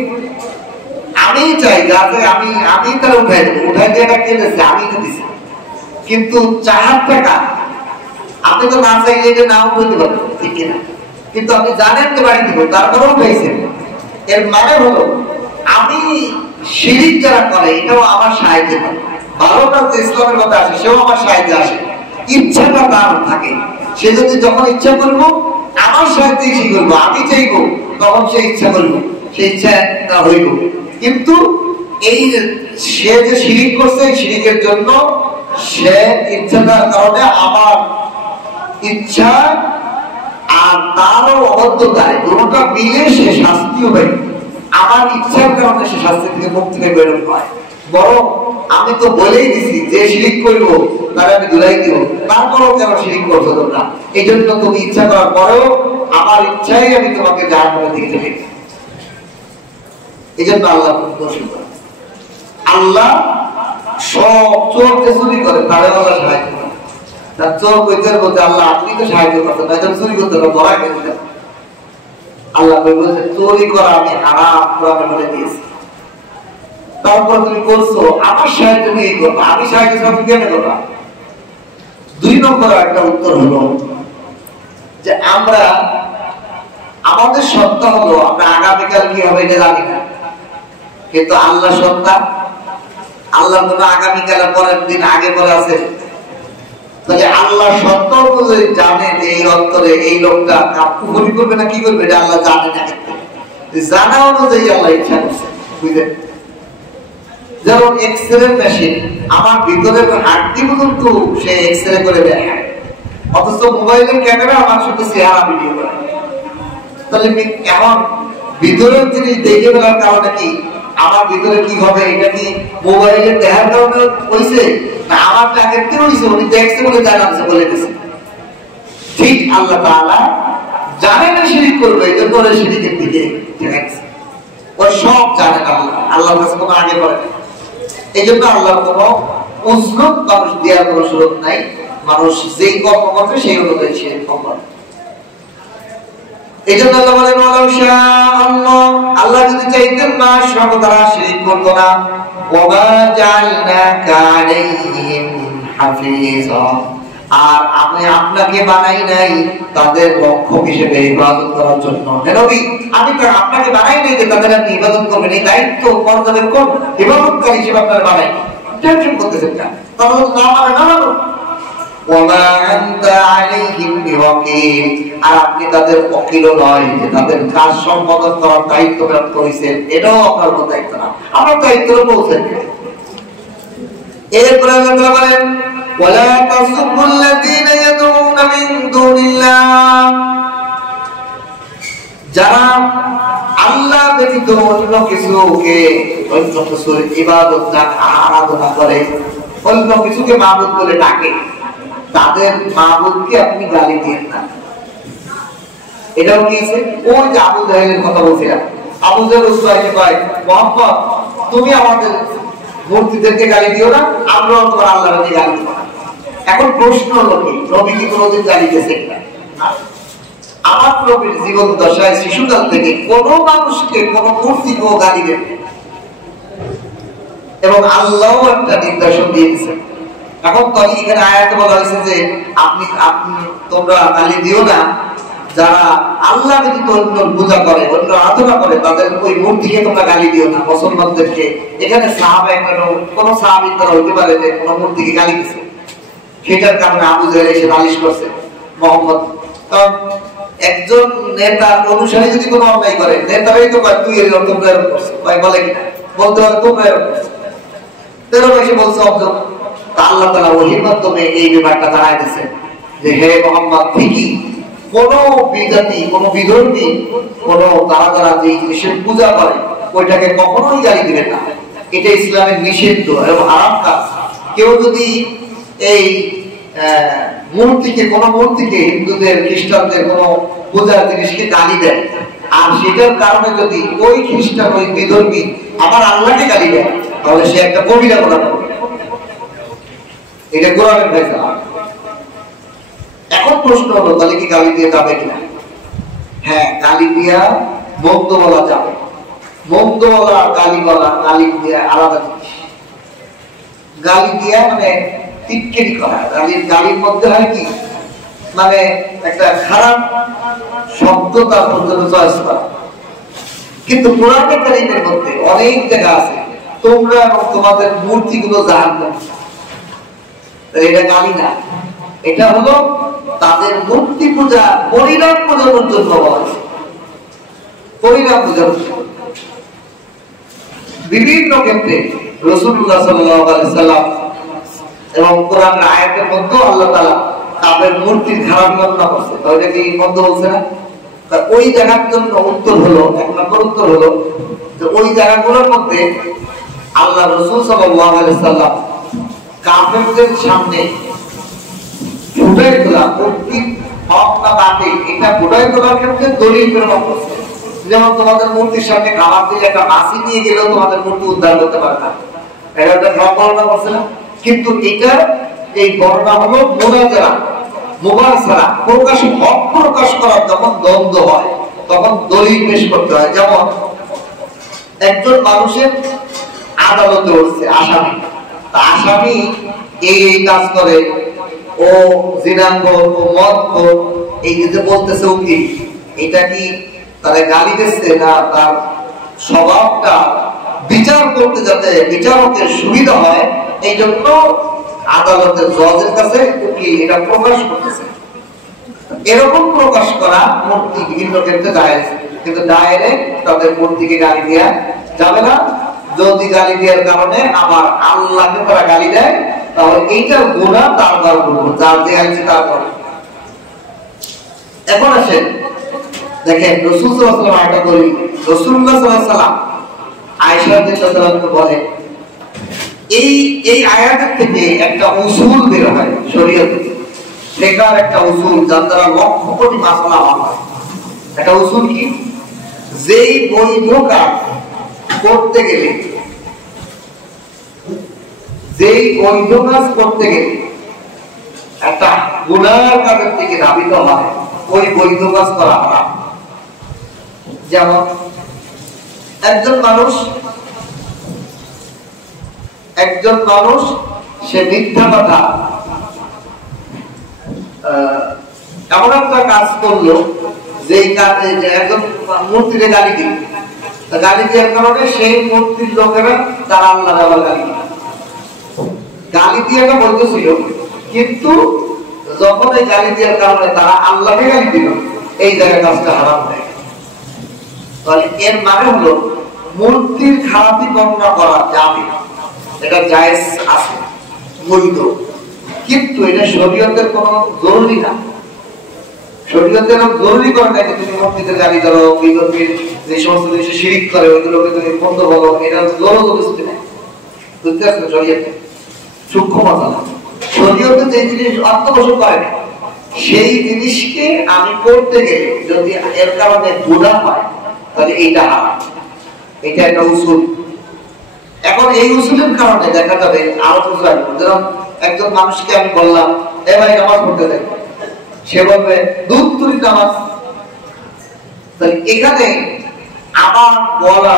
আমি চাই, যাতে আমি তারা উঠাই দেবো। উঠাই দিয়ে এটা কে দিচ্ছে? আমি তো দিছি। কিন্তু চাহার টাকা আপনি তো না চাইলে এটা না উঠাইতে পারবেন, ঠিক কিনা? কিন্তু আপনি জানেন যে বাড়ি দিব, তারপরেও উঠাইছেন। এর মানে হলো আমি শিরিক যারা করে এটাও আমার সাহায্য করে, ভালোটা যে ইসলামের কথা আসে সেও আমার সাহায্য আসে। ইচ্ছাটা তার থাকে, সে যদি যখন ইচ্ছা করবো আমার সাহায্যে সে করবো, আমি চাইবো তখন সে ইচ্ছা করবো, সে ইচ্ছা হইব। কিন্তু এই সে যে শিরিক করছে, শিরিকের জন্য সে ইচ্ছাটার কারণে আমার ইচ্ছা আর তারও অবদ্ধতায় দুটোটা মিলে সে শাস্তিও পাই। আমার ইচ্ছার কারণে সে শাস্তি থেকে মুক্তি থেকে বেরোন হয়। বরং আমি তো বলেই দিছি যে শিরিক করবো তার আমি দুলাই দিব, তারপরেও কেন শিরিক করছো তোমরা? এই জন্য তুমি ইচ্ছা করার পরেও আমার ইচ্ছাই আমি তোমাকে জাহান্নামের দিকে ঠেলে দিই। এই জন্য আল্লাহ দোষী করে। আল্লাহ সব চোরকে চুরি করে, তাহলে আল্লাহ সাহায্য করে। তার চোর কইতে বলতে আল্লাহ আপনি তো সাহায্য করতেন না, যখন চুরি করতে ধরা খেতে আল্লাহ বলছে চুরি করা আমি হারাম কোরআনে বলে দিয়েছি, তারপর তুমি করছো আমার সাহায্য নিয়ে করবো, আমি সাহায্য ছাড়া তুমি কেন করবা? 2 নম্বর একটা উত্তর হলো যে আমরা আমাদের সত্তা হলো আমরা আগামীকাল কি হবে এটা জানি না, কিন্তু আল্লাহ সত্তা, আল্লাহ কোনো আগামীকাল পরের দিন আগে পরে আছে। তাহলে আল্লাহ সত্তা অনুযায়ী জানেন এই অন্তরে এই লোকটা কুফরি করবে না কি করবে, এটা আল্লাহ জানে না। জানা অনুযায়ী আল্লাহ ইচ্ছা করছে। বুঝলেন? যেমন এক্সরে মেশিন, আমার ভিতরের হাড্ডি পর্যন্ত সে এক্সরে করে দেয়, অথচ মোবাইলের ক্যামেরা আমার শুধু চেহারা ভিডিও করে। তাহলে এমন ভিতরের জিনিস দেখে ফেলার কারণে কি আমার ভিতরে কি হবে? এটা কি মোবাইলে দেখার কারণে হয়েছে না আমার টাকের থেকে হয়েছে? উনি দেখছে বলে জানাচ্ছে বলে দিচ্ছে। ঠিক আল্লাহ তাআলা জানে না শিরিক করবে, এই জন্য শিরিকের দিকে ঠেকাইছে। ওই সব জানে আল্লাহ, আল্লাহর কাছে কোনো আগে পড়ে না। এই জন্য আল্লাহর কোনো উজরত মানুষ দেওয়ার কোনো সুযোগ নাই। মানুষ যেই কর্ম করবে সেই অনুযায়ী সে কর্ম করে। এই জন্য আল্লাহ বলেন ওয়ালাউ শাআল্লাহ, আল্লাহ যদি চাইতেন না আশরাকু তারা শিরিক করত না। ওয়া জাআলনাকা আলাইহিম হাফিজা, আর আমি আপনাকে বানাই নাই তাদের রক্ষক হিসেবে ইবাদত করার জন্য। হে নবী, আমি তো আপনাকে বানাই নাই যে তাদের আপনি ইবাদত করবেন, এই দায়িত্ব পর্যবেক্ষণ ইবাদতকারী হিসেবে আপনারা বানাই। টেনশন করতেছেন না, তাহলে না মানে না মানো। ওয়া আনতা আলাইহিম বিওয়াকিল, আর আপনি তাদের ওকিলও নয় যে তাদের কাজ সম্পাদন করার দায়িত্ব প্রাপ্ত হয়েছেন, এটাও আপনার কোনো দায়িত্ব না। আমার দায়িত্ব পৌঁছে দেন। এরপরে আল্লাহ বলেন ওয়ালা তাসুবুল্লাযীনা ইয়াদউনা মিন দুনিল্লাহ, যারা আল্লাহ ব্যতীত অন্য কিছুকে অন্য কিছুর ইবাদত না আরাধনা করে, অন্য কিছুকে মাবুদ বলে ডাকে, তাদের মাবুদকে আপনি গালি দিয়েন না। এটাও কি ওই যে আবু জাহেলের কথা বলছিলাম। আবু জাহেল উসবাইকে কয়, মুহাম্মদ তুমি আমাদের মূর্তিদেরকে গালি দিও না, আমরাও তোমার আল্লাহকে গালি দিব না। এখন প্রশ্ন হলো কি, নবী কি কোনোদিন গালি দিয়েছেন না? আমার নবীর জীবন দশায় শিশুকাল থেকে কোন মানুষকে কোন মূর্তিকেও গালি দেন, এবং আল্লাহও একটা নির্দেশন দিয়ে দিয়েছেন। এখন তো এখানে আয়াতে বলা হয়েছে যে আপনি তোমরা গালি দিও না যারা আল্লাহ ব্যতীত অন্য পূজা করে, অন্য আরাধনা করে, তাদের ওই মূর্তিকে তোমরা গালি দিও না, মুসলমানদেরকে। এখানে সাহাবা কোন সাহাবীর দ্বারা হইতে পারে যে কোন মূর্তিকে গালি দিছে, সেটার কারণে আবু জাহেল এসে নালিশ করছে মুহাম্মদ। কারণ একজন নেতার অনুসারী যদি কোনো অন্যায় করে, নেতারাই তো কয় তুই এরকম, তোমরা এরকম করছো, কয় বলে কিনা বলতে পারে তোমরা এরকম করছো, তেরো এসে বলছে অবজব। আল্লাহ তাআলা ওহীর মাধ্যমে এই ব্যাপারটা জানাই দিয়েছেন যে হে মুহাম্মদ, ঠিকই কোন বিজাতি, কোন বিধর্মী, কোন তারা যে জিনিসের পূজা করে ওইটাকে কখনোই গালি দিবেন না। এটা ইসলামের নিষিদ্ধ এবং হারাম কাজ। কেউ যদি এই কোন মূর্তিকে হিন্দুদের খ্রিস্টানদের কোন পূজার জিনিসকে গালি দেয়, আর সেটার কারণে যদি ওই খ্রিস্টান ওই বিধর্মী আবার আল্লাহকে গালি দেয়, তাহলে সে একটা কবিরা গুনাহ করবে। এটা কোরআনের ফয়সালা। এখন প্রশ্ন হলো তাহলে কি গালি দিয়ে যাবে কিনা? হ্যাঁ, গালি দিয়া মন্দ বলা যাবে। মন্দ বলা, গালি বলা, গালি দিয়া আলাদা জিনিস। গালি দিয়া মানে টিটকেরি করা, গালির মধ্যে হয় কি মানে একটা খারাপ শব্দ তার মধ্যে চয়েস করা। কিন্তু কোরআনে কারীমের মধ্যে অনেক জায়গা আছে তোমরা এবং তোমাদের মূর্তিগুলো জাহান্নাম, এটা গালি না, এটা হলো তাদের মূর্তি পূজা পরিণাম বোঝানোর জন্য বলা হয়েছে। পরিণাম বোঝানোর জন্য বিভিন্ন ক্ষেত্রে রাসূলুল্লাহ সাল্লাল্লাহু আলাইহি সাল্লাম এবং কোরআনের আয়াতের মধ্যে আল্লাহ তাআলা তাদের মূর্তির খারাপ বর্ণনা করছে। তাহলে কি মন্দ বলছে না? ওই জায়গার জন্য উত্তর হলো, এক নম্বর উত্তর হলো যে ওই জায়গাগুলোর মধ্যে আল্লাহ রাসূল সাল্লাল্লাহু আলাইহি সাল্লাম কাফেরদের সামনে ফুটাই তোলা মূর্তি হক না বাতিল, এটা ফুটাই তোলার ক্ষেত্রে দলিল প্রমাণ করছে। যেমন তোমাদের মূর্তির সামনে খাবার দিলে একটা মাছি নিয়ে গেলেও তোমাদের মূর্তি উদ্ধার করতে পারে না, এটা একটা বর্ণনা করছে না? কিন্তু এটা এই বর্ণনা হলো মুনাজারা, মুবাসারা, হক প্রকাশ করার যখন দ্বন্দ্ব হয় তখন দলিল পেশ করতে হয়। যেমন একজন মানুষের আদালতে উঠছে আসামি, আসামি এই কাজ করে, ও জিনাখোর, ও মদখোর, এই যে বলতেছে উকিল, এটা কি তারা গালি দিচ্ছে না তার স্বভাবটা বিচার করতে যাতে বিচারকের সুবিধা হয় এই জন্য আদালতের জজের কাছে উকিল এটা প্রকাশ করতেছে। এরকম প্রকাশ করা মূর্তি বিভিন্ন ক্ষেত্রে জায়েজ, কিন্তু ডাইরেক্ট তাদের মূর্তিকে গালি দেওয়া যাবে না। যদি গালি দেওয়ার কারণে আবার আল্লাহকে তারা গালি দেয়, তাহলে এইটার গুনাহ তার দ্বারা করবো, যার দেয়া হচ্ছে তার করে। এখন আসেন দেখেন রাসূল সাল্লাল্লাহু আলাইহি ওয়াসাল্লাম এটা বলি, রাসূলুল্লাহ সাল্লাল্লাহু আলাইহি ওয়াসাল্লাম আয়েশা রাদিয়াল্লাহু আনহা বলে এই আয়াতের থেকে একটা উসুল বের হয় শরীয়তে, সেটার একটা উসুল যার দ্বারা লক্ষ কোটি মাসলা হয়। একটা উসুল কি, যেই বৈধ কাজ করতে গেলে, যেই বৈধ কাজ করতে গেলে একটা গুনার কাজের থেকে ধাবিত হয়, ওই বৈধ কাজ করা হারাম। যেমন একজন মানুষ সে মিথ্যা কথা এমন একটা কাজ করলো, যেই কাজে একজন মূর্তিতে গালি দিল, গালি দেওয়ার কারণে সেই মূর্তির লোকেরা তারা আল্লাহ গালি দিয়ে বলতেছিল, কিন্তু যখন এই গালি দেওয়ার কারণে তারা আল্লাহকে গালি দিল, এই জায়গায় কাজটা হারাম হয়ে গেল। তাহলে এর মানে হলো মূর্তির খারাপি বর্ণনা করা যাবে, এটা জায়েজ আছে, বৈধ, কিন্তু এটা শরীয়তের কোনো জরুরি না। শরীয়তের জরুরি করে না যে তুমি মূর্তিতে গালি দাও, বিগতের যে সমস্ত জিনিসে শিরিক করে ওইগুলোকে তুমি বন্ধ বলো, এটা জরুরি নেই। বুঝতে পারছো? শরীয়তে সূক্ষ্ম মাসালা, শরীয়তে যে জিনিস অত্যাবশ্যক করে না, সেই জিনিসকে আমি করতে গেলে যদি এর কারণে গুনাহ হয়, তাহলে এইটা হারাম। এটা একটা উসুল। এখন এই উসুলের কারণে দেখা যাবে আরো কিছু আসবে। যেমন একজন মানুষকে আমি বললাম, এ ভাই নামাজ পড়তে দেখ, সে বলবে দুধ তুলি নামাজ। তাহলে এখানে আমার বলা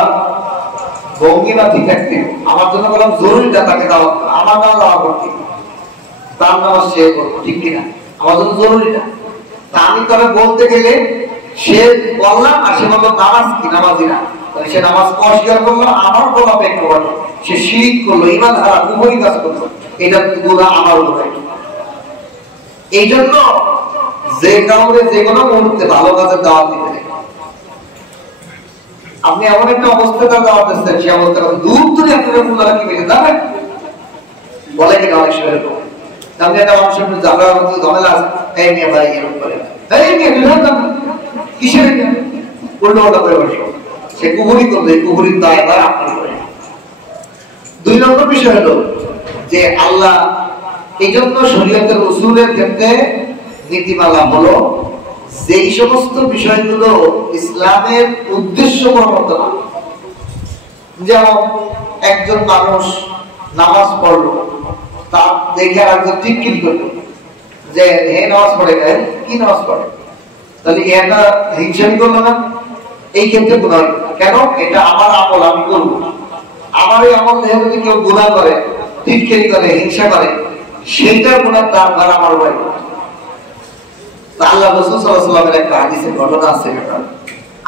ভঙ্গিমা ঠিক থাকতে, আমার জন্য বললাম জরুরিটা তাকে দেওয়া, আমার নাম দেওয়া করতে, তার নামাজ সে করবো, ঠিক কিনা? আমার জন্য জরুরিটা। তা আমি তবে বলতে গেলে সে বললাম, আর সে বললো নামাজ কি, নামাজি না, সে নামাজ অস্বীকার করলো, আমার বলা ব্যক্ত করলো, সে শিরিক করলো, ঈমান হারা উভয় কাজ করলো, এটা গুনাহ আমার উপরে। এই জন্য যে কাউকে যে কোনো মুহূর্তে ভালো কাজের দাওয়াত দিতে হবে। আপনি এমন একটা অবস্থায় দাওয়াত দিচ্ছেন, সে অবস্থা দূর দূরে আপনাদের মূল্যটা কি বেশি যাবেন বলে কিনা অনেক সময় এরকম। আপনি একটা মানুষের ঝামেলা মধ্যে ঝামেলা আছে, এই নিয়ে ভাই এরকম করে, এই নিয়ে কিসের উল্টো উল্টো করে বসে সে কুহুরি করবে, কুহুরির দায় বা আপনার করে। 2 নম্বর বিষয় হলো যে আল্লাহ এই জন্য শরীয়তের উসুলের ক্ষেত্রে নীতিমালা হলো যেই সমস্ত বিষয়গুলো ইসলামের উদ্দেশ্য প্রণোদিত না। যেমন একজন মানুষ নামাজ পড়লো, তার দেখে আর একজন টিটকিট করলো যে হে নামাজ পড়ে গেলেন, কি নামাজ পড়ে, তাহলে এটা হিংসামি করলো না? এই ক্ষেত্রে গুনাহ কেন? এটা আমার আমল, আমি করবো। আমার এই আমল দেখে যদি কেউ গুনাহ করে, টিটকিরি করে, হিংসা করে, সেইটা গুনাহ তার ঘর আমার বাড়ি। আল্লাহ রাসূল সাল্লাল্লাহু আলাইহি ওয়াসাল্লামের একটা হাদিসের ঘটনা আছে, এটা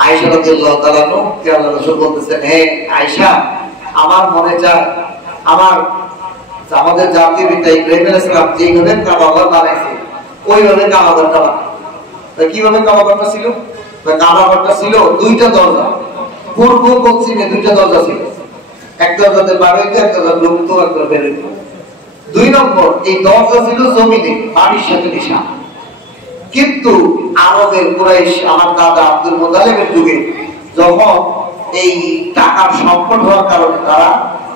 আয়েশা রাদিয়াল্লাহু তাআলা কে আল্লাহ রাসূল বলতেছেন, হে আয়েশা, আমার মনে চায় আমাদের জাতীয় পিতা ইব্রাহিম আলাইহিস সালাম যেভাবে কাবা ঘর বানাইছে ওইভাবে কাবা ঘরটা বানায়। কিভাবে কাবা ঘরটা ছিল? কাবা ঘরটা ছিল 2টা দরজা, পূর্ব পশ্চিমে 2টা দরজা ছিল, এক দরজাতে বার হইতো, এক দরজা ঢুকতো, এক দরজা বের হইতো। 2 নম্বর এই দরজা ছিল জমিনে, বাড়ির সাথে নিশা। কিন্তু আরবের কুরাইশ, আমার দাদা আব্দুল মুতালিবের যুগে যখন এই টাকার সংকট হওয়ার কারণে তারা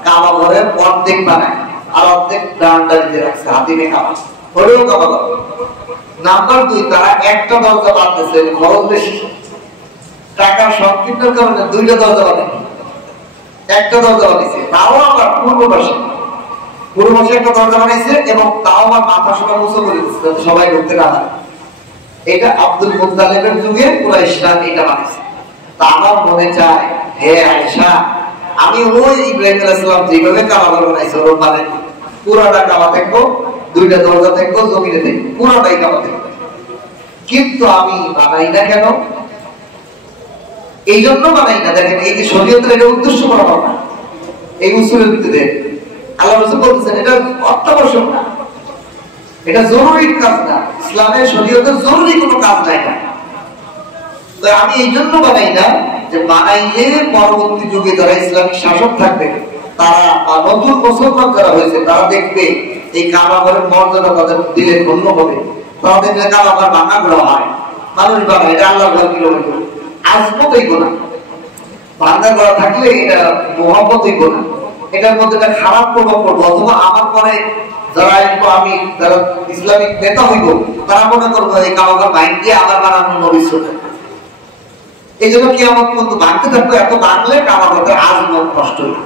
কাবা ঘরের অর্ধেক বানায় আর অর্ধেক ডান্ডা দিতে রাখছে, হাতিমে কাবা হলেও কাবা ঘর। নাম্বার 2, তারা একটা দরজা বানাতেছে, খরচ বেশি, টাকার সংকীর্ণের কারণে 2টা দরজা বানায়, একটা দরজা বানিয়েছে, তাও আবার পূর্ব পাশে একটা দরজা বানাইছে, এবং তাও আবার মাথা সবার উঁচু করে দিচ্ছে যাতে সবাই ঢুকতে না পারে। এটা আব্দুল মুত্তালিবের যুগে কুরাইশরা এটা বানাইছে। তা আমার মনে চায়, হে আয়েশা, আমি ওই ইব্রাহিম আলাইহিস সালাম যেভাবে কাবা ঘর বানাইছে ওরকম বানাই, পুরাটা কাবা থাকবো, 2টা দরজা থাকবো, জমিনে থাকবো, পুরাটাই কাবা থাকবো। কিন্তু আমি বানাই না কেন? এই জন্য বানাই না, দেখেন এই যে শরীয়তের এটা উদ্দেশ্য করা হবে না, এই উসুলের ভিত্তিতে আল্লাহ রাসূল বলতেছেন এটা অত্যাবশ্যক না, এটা জরুরি কাজ না, ইসলামের শরীয়তের জরুরি কোনো কাজ নাই না। তো আমি এই জন্য বানাই না যে বানাইলে পরবর্তী যুগে যারা ইসলামিক শাসক থাকবে, তারা নতুন মুসলমান যারা হয়েছে, তারা দেখবে এই কাবা ঘরের মর্যাদা তাদের দিলে ধন্য হবে। তারা দেখলে কাবা ঘর ভাঙা ঘোরা হয়, মানুষ বানায়, এটা আল্লাহর ঘর কিলোমিটার আজমতই গোনা। ভাঙ্গা করা থাকলে এটা মোহাম্মতই গোনা, এটার মধ্যে একটা খারাপ প্রভাব পড়বো। অথবা আমার পরে যারা আসবো, আমি যারা ইসলামিক নেতা হইব, তারা মনে করবো এই কাবাগর বাইন দিয়ে আবার বানানো নবীর সুন্নাহ। এই জন্য কি আমার কিন্তু ভাঙতে থাকবো, এত ভাঙলে কাবাগরের আজমত নষ্ট হইল।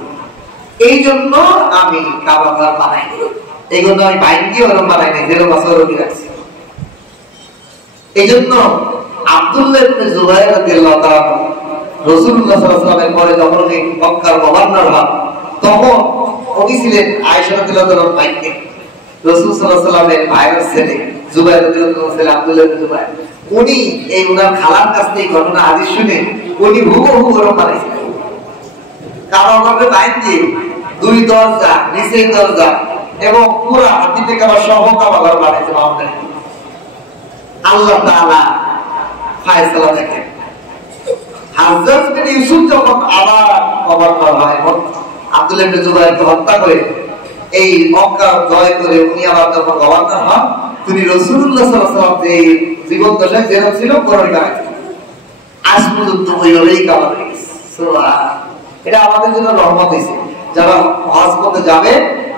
এই জন্য আমি কাবাগর বানাই, এই জন্য আমি বাইন দিয়ে ওরকম বানাই নাই, যেরকম আছে ওরকমই রাখছি। এই জন্য আব্দুল্লাহ ইবনে জুবাইর রাদিয়াল্লাহু তাআলা রাসূলুল্লাহ সাল্লাল্লাহু আলাইহি ওয়াসাল্লামের পরে যখন উনি মক্কার গভর্নর হন, তখন উনি ছিলেন আয়েশা রাদিয়াল্লাহু তাআলার ভাইকে, রাসূল সাল্লাল্লাহু আলাইহি ওয়াসাল্লামের ভাইয়ের ছেলে জুবাইর রাদিয়াল্লাহু তাআলার ছেলে আব্দুল্লাহ ইবনে জুবাইর। উনি এই উনার খালার কাছ থেকে ঘটনা হাদিস শুনে উনি হুবহু ওরকম বানাইছিলেন। কাবাগরের বাইন দিয়ে দুই দরজা, নিচের দরজা এবং পুরা হাতিতে কাবা সহ কাবাগর বানাইছে আমাদের। আল্লাহ তাআলা ফায়সালা দেখেন। হযরত বিন ইউসুফ যখন আবার গভর্নর হয়, আব্দুল্লাহ ইবনে জুবাইরকে হত্যা করে এই মক্কা জয় করে উনি আবার যখন গভর্নর হন, তিনি রাসূলুল্লাহ সাল্লাল্লাহু আলাইহি ওয়াসাল্লাম যে জীবন দশায় যেরকম ছিল পরই বানাইছেন। আজ পর্যন্ত ওইভাবেই কাবা হয়ে গেছে। সুবহানাল্লাহ, এটা আমাদের জন্য রহমত হয়েছে। যারা হজ করতে যাবে,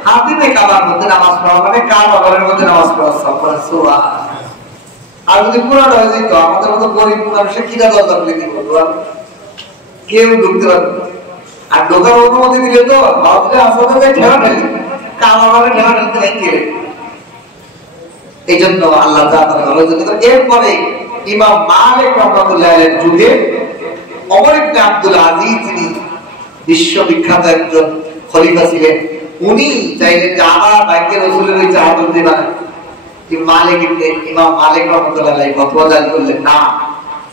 হাতিমে কাবার মধ্যে নামাজ পড়া মানে কাবাগরের মধ্যে নামাজ পড়া সব। সুবহানাল্লাহ। আর যদি পুরাটা হয়ে যেত, আমাদের মতো গরিব মানুষের কিনা দরজা খুলে কি করবো, কেউ ঢুকতে পারবে না। আর ঢোকার অনুমতি দিলে তো ভারতের আসলে ঠেলা ঠেলি, কাবাগরে ঠেলা ঠেলতে ভেঙে। এই জন্য আল্লাহ তাআলা এরপরে ইমাম মালিক রাহমাতুল্লাহির যুগে ওমর ইবনে আব্দুল আজিজ, তিনি বিশ্ববিখ্যাত একজন খলিফা ছিলেন, উনি চাইলেন যে আবার বাইকে রাসূলের ওই চাদর দিয়ে বানান। ইমাম মালিক রাহমাতুল্লাহি ফতোয়া জারি করলেন, না,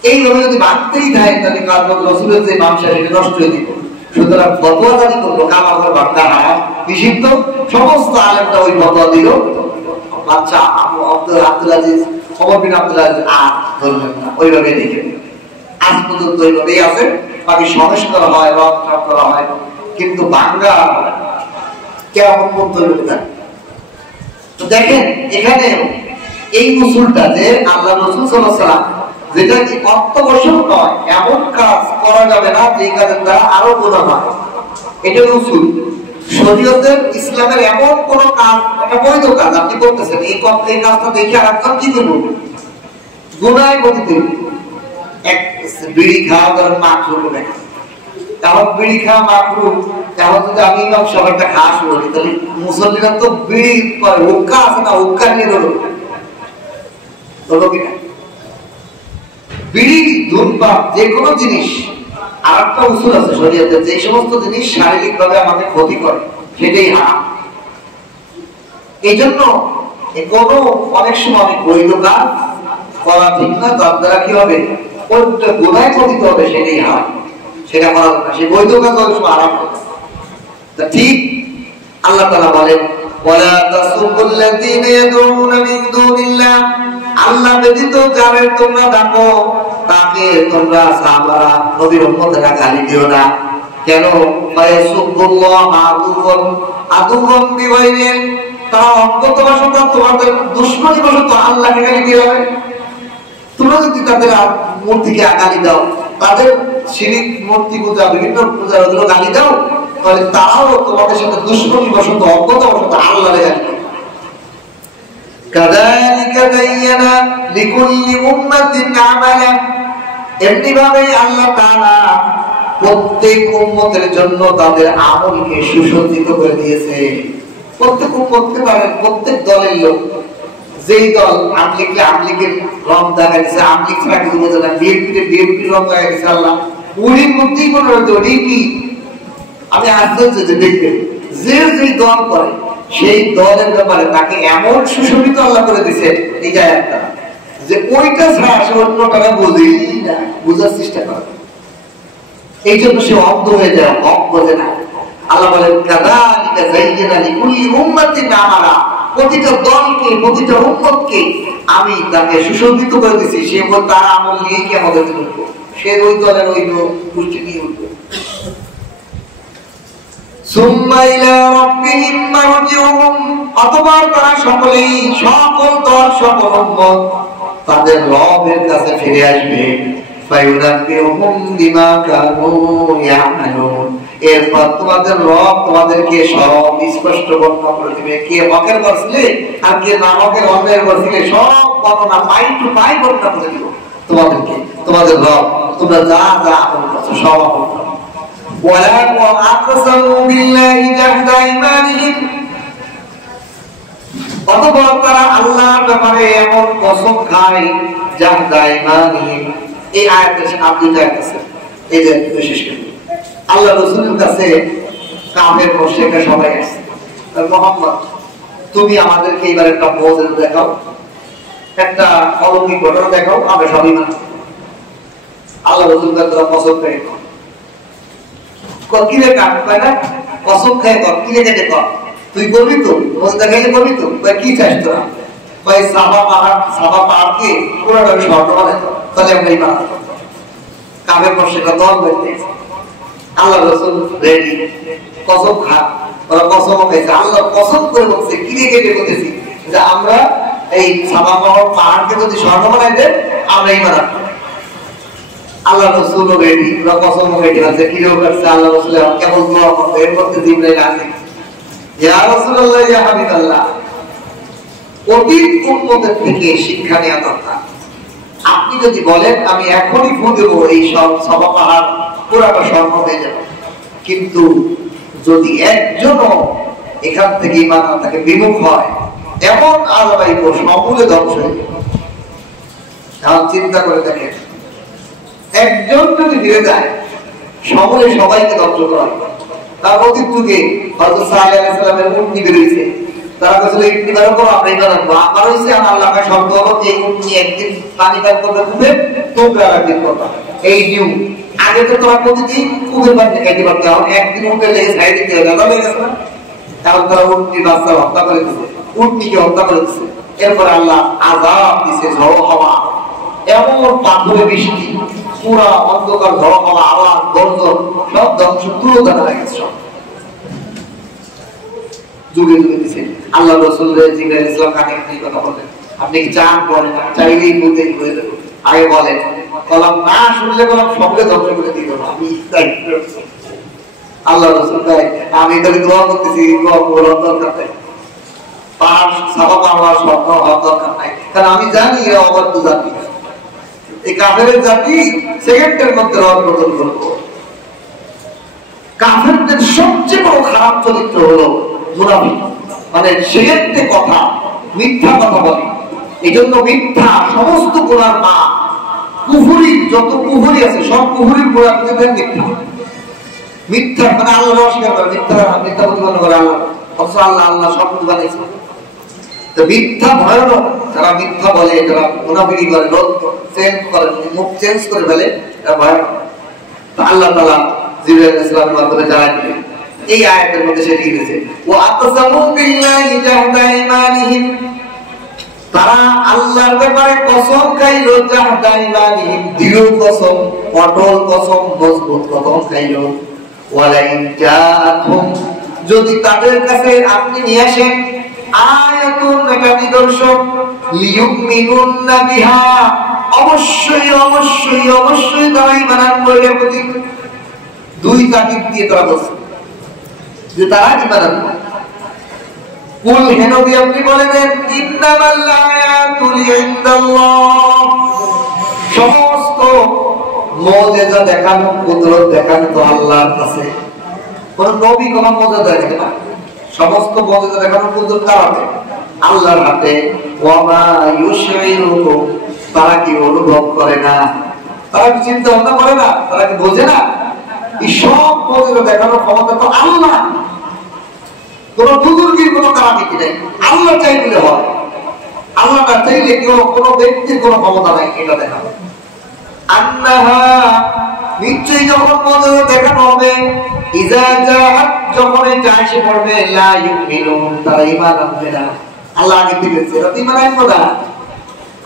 এইভাবে যদি বাঁধতেই থাকে তাহলে কারণ রাসূলের যে মাংসা সেটা নষ্ট হয়ে যাবে। সুতরাং ফতোয়া জারি করলো কাবাগর ভাঙা হারাম, নিষিদ্ধ। সমস্ত আলেমরা ওই ফতোয়া দিল। বাচ্চা আব্দুল আজিজ, ওমর বিন আব্দুল আজিজ আর ধরলেন না, ওইভাবে রেখে দিলেন। আজ পর্যন্ত ওইভাবেই আছে। বাকি সংস্কার হয়, রং করা হয়, কিন্তু ভাঙা কেমন পর্যন্ত ওইভাবে থাকে। তো দেখেন এখানে এই উসুলটা যে আল্লাহ রাসূল সাল্লাল্লাহু আলাইহি ওয়াসাল্লাম, যেটা কি অত্যাবশ্যক নয়, এমন কাজ করা যাবে না যে কাজের দ্বারা আরো গুনাহ হয়, এটা উসুল। শরীয়তের ইসলামের এমন কোন কাজ, এটা বৈধ কাজ আপনি করতেছেন, এই কাজটা দেখে আর একজন কি করবো, গুনাহে পতিত হইবে। এক বিড়ি খাওয়া ধরেন মাকরুহ হবে, তাহলে বিড়ি খাওয়া মাকরুহ, তাহলে যদি আমি ইমাম সাহেব একটা খাওয়া শুরু করি, তাহলে মুসল্লিরা তো বিড়ি হুক্কা আছে না, হুক্কা নিয়ে ধরো কিনা। বিড়ি, ধূমপান, যে কোনো জিনিস, আর একটা উসুল আছে শরীয়তে, যে সমস্ত জিনিস শারীরিক ভাবে আমাদের ক্ষতি করে সেটাই হারাম। এই জন্য কোনো অনেক সময় অনেক বৈধ কাজ করা ঠিক না, তার দ্বারা কি হবে, কোনটা গুনাহে পতিত হবে সেটাই হারাম, সেটা করা যাবে না। সেই বৈধ কাজ অনেক সময় হারাম হবে। তা ঠিক আল্লাহ তাআলা বলেন, ওয়ালা তাসুবুল্লাযীনা ইয়াদউনা মিন দুনিল্লাহ, আল্লাহ ব্যতীত যারা তোমরা ডাকো তাকে তোমরা সাহাবারা নবীর উম্মতরা গালি দিও না। কেন? ফায়াসুবুল্লাহ আদুওয়ান আদুওয়ান বিগাইরিন, তারা অজ্ঞতাবশত তোমাদের দুশমনী বশত আল্লাহকে গালি দিয়ে যাবে। তোমরা যদি তাদের মূর্তিকে গালি দাও, তাদের শিরিক মূর্তি পূজা, বিভিন্ন পূজার ওগুলো গালি দাও, তাহলে তারাও তোমাদের সাথে দুশমনী বশত অজ্ঞতাবশত আল্লাহকে গালি দেবে। কাযালিকা যায়্যানা লিকুল্লি উম্মাতিন আমালা, এমনি ভাবে আল্লাহ তাআলা প্রত্যেক উম্মতের জন্য তাদের আমলকে সুসজ্জিত করে দিয়েছে। প্রত্যেক উম্মতকে পারেন, প্রত্যেক দলের লোক, যেই দল আমলিগকে আমলিগের রং দেখা দিচ্ছে, আমলিগ ছাড়া কিছু বোঝে না, বিএনপির রং দেখা দিচ্ছে আল্লাহ, ওরই মধ্যেই মনে হতো ওরই কি। আমি আশ্চর্য যে দেখবেন যে যেই দল করে সেই দলের ব্যাপারে তাকে এমন সুশোভিত আল্লাহ করে দিছে এই জায়গাটা, যে ওইটা ছাড়া সে অন্যটা বোঝেই না, বোঝার চেষ্টা করে। এই জন্য সে অন্ধ হয়ে যায়, হক বোঝে না। আল্লাহ বলেন, কাযালিকা যায়্যানা লিকুল্লি উম্মাতিন আমালা, প্রতিটা দলকে, প্রতিটা উম্মতকে আমি তাকে সুশোভিত করে দিয়েছি, সে তার আমল নিয়েই কি আমাদের উঠবো, সে ওই দলের ওই গোষ্ঠী নিয়ে উঠবে। সুম্মা ইলা রাব্বিহিম মারজিউহুম, অতঃপর তারা সকলেই, সকল দল, সকল উম্মত তাদের রবের কাছে ফিরে আসবে। ফায়ুনাব্বিউহুম বিমা কানু ইয়ামালুন। এরপর তোমাদের রব তোমাদেরকে সব স্পষ্ট বর্ণনা করে দিবে, কে হকের বলছিলে আর কে না হকের অন্যায়ের বলছিলে, সব বর্ণনা পাই টু পাই বর্ণনা করে দিব তোমাদেরকে। তোমাদের রব তোমরা যা যা আমল করছো সব আমল করো। ওয়ালা আকসামু বিল্লাহি জাহদা ঈমানিহিম, অতঃপর তারা আল্লাহর ব্যাপারে এমন কসম খায় জাহদা ঈমানিহিম। এই আয়াতের সাথে আয়াত আছে, এই যে বিশেষ করে আল্লাহ রাসূলের কাছে কাফের মুশরিকরা সবাই আসছে, মুহাম্মদ তুমি আমাদেরকে এবার একটা মুজিজা দেখাও, একটা অলৌকিক ঘটনা দেখাও, আমরা সবই মানব। আল্লাহ রাসূল তারা কসম করে কিরে কাট পায় না, কসম খেয়ে কর, কিরে কেটে কর, তুই করবি তো মুজিজা দেখাইলে করবি তো, কি চাস তোরা? ভাই সাবা পাহাড়কে পুরোটা স্বর্ণ বানাই তো, তাহলে আমরা এই বানাতে পারবো। কাফের মুশরিকরা দল বেঁধে আল্লাহ রাসূল রেডি, কসম খা। ওরা কসম খাইছে, আল্লাহ কসম করে বলছে কিনে কেটে বলতেছি যে আমরা এই সাবা পাহাড়কে যদি স্বর্ণ বানাই দেন আমরা এই বানাবো। আল্লাহ রাসূল রেডি, ওরা কসম কেটে আছে, কিরে করছে আল্লাহ রাসূল কেবল দোয়া করতে, এর মধ্যে জিবরাইল আসে, ইয়া রাসূলুল্লাহ ইয়া হাবিবাল্লাহ, অতীত উম্মতের থেকে শিক্ষা নেওয়া দরকার। আপনি যদি বলেন আমি এখনই ফু দেব, এই সব সাবা পাহাড় পুরাটা স্বর্ণ হয়ে যাবে, কিন্তু যদি একজনও এখান থেকে ঈমান থেকে বিমুখ হয়, এমন আলাদাই সমূলে ধ্বংস হয়ে যাবে। তাহলে চিন্তা করে দেখেন, একজন যদি ফিরে যায় সমূলে সবাইকে ধ্বংস করা। তার অতীত যুগে হযরত সালেহ আলাইহিস সালামের উটনি বেরিয়েছে, তারা বলেছিল ইটনি বের করো আমরা ঈমান আনবো। আমার হইছে আমার আল্লাহকে শর্ত হলো যে উটনি একদিন পানি পান করবে খুবে, তোমরা একদিন করবা। এই নিউ আগে তো তোমরা প্রতিদিন কুবের পানি খাইতে পারতে, এখন একদিন উঠে লেগে ছাই দিতে হবে, দাদা হয়ে গেছে না? এখন তারা উটনি বাচ্চা হত্যা করে দিচ্ছে, উটনিকে হত্যা করে দিচ্ছে। এরপরে আল্লাহ আযাব দিছে, ঝড় হাওয়া, এমন পাথরে বৃষ্টি, পুরা অন্ধকার, ঝড় হাওয়া, আওয়াজ, গর্জন, সব ধ্বংস তুলো দেখা গেছে। সব যুগে যুগে দিছে। আল্লাহ রাসূল জিবরাইল ইসলাম কাকে কি কথা বলেন, আপনি কি চান বলেন, চাইলেই বলতেই হয়ে যাবে। আগে বলেন, কলম না শুনলে কলম সবকে ধ্বংস করে দিয়ে দেবো আমি। আল্লাহ রাসূল ভাই আমি তাহলে দোয়া করতেছি, দোয়া করার দরকার নাই, পাঁচ সাবা পাওয়ার স্বপ্ন হওয়ার দরকার নাই, কারণ আমি জানি এরা অবাধ্য জাতি, এই কাফের জাতি সেকেন্ডের মধ্যে রদ বদল করবো। কাফেরদের সবচেয়ে বড় খারাপ চরিত্র হলো মুনাফিক, মানে সেকেন্ডে কথা, মিথ্যা কথা বলে। এই জন্য মিথ্যা সমস্ত গুনার মা। কুফরি, যত কুফরি আছে সব কুফরির গোড়া কিন্তু মিথ্যা। মিথ্যা মানে আল্লাহ অস্বীকার করে, মিথ্যা মিথ্যা প্রতিপন্ন করে আল্লাহ, অথচ আল্লাহ আল্লাহ সব কিছু বানিয়েছে। তো মিথ্যা ভয়ানক, যারা মিথ্যা বলে, যারা মুনাফিকি করে, রোদ চেঞ্জ করে, মুখ চেঞ্জ করে ফেলে, এটা ভয়ানক। আল্লাহ তাআলা জিবরাইল আলাইহিস সালামের মাধ্যমে জানাই দিলেন, এই আয়াতের মধ্যে সে লিখেছে ওয়া আকসামু বিল্লাহি জাহদা ঈমানিহিম, তারা আল্লাহর ব্যাপারে কসম খাইল, জাহদা ঈমানিহিম দৃঢ় কসম, অটল কসম, মজবুত কসম খাইল। ওয়ালা ইন জাআতুম, যদি তাদের কাছে আপনি নিয়ে আসেন আয়াতুন, একটা নিদর্শন, লিয়ুমিনুন্না বিহা, অবশ্যই অবশ্যই অবশ্যই তারা ঈমান আনবে। এর প্রতি দুই তাকিদ দিয়ে তারা বলছে যে তারা ঈমান আনবে। কুল হে নবী আপনি বলে দেন, ইন্নামাল আয়াতুল ইনদাল্লাহ, সমস্ত মুজিজা দেখানো, কুদরত দেখানো তো আল্লাহর কাছে। কোন নবী কোন মুজিজা দেখাতে পারে? সমস্ত মুজিজা দেখানো কুদরত কার হাতে? আল্লাহর হাতে। ওয়া মা ইউশইরুকুম, তারা কি অনুভব করে না? তারা কি চিন্তা ভাবনা করে না? তারা কি বোঝে না? এই সব মুজিজা দেখানোর ক্ষমতা তো আল্লাহ। কোন বুজুর্গের কোন কারামতি নেই, আল্লাহ চাই বলে হয়। আল্লাহ না চাইলে কেউ কোনো ব্যক্তির কোনো ক্ষমতা নাই এটা দেখানো। আন্নাহা, নিশ্চয়ই যখন মুজিজা দেখানো হবে, ইজা জাআত, যখন এটা এসে পড়বে, লা ইউমিনুন, তারা ঈমান আনবে না। আল্লাহ আগে দিয়েছে এটা ঈমান আনবে না।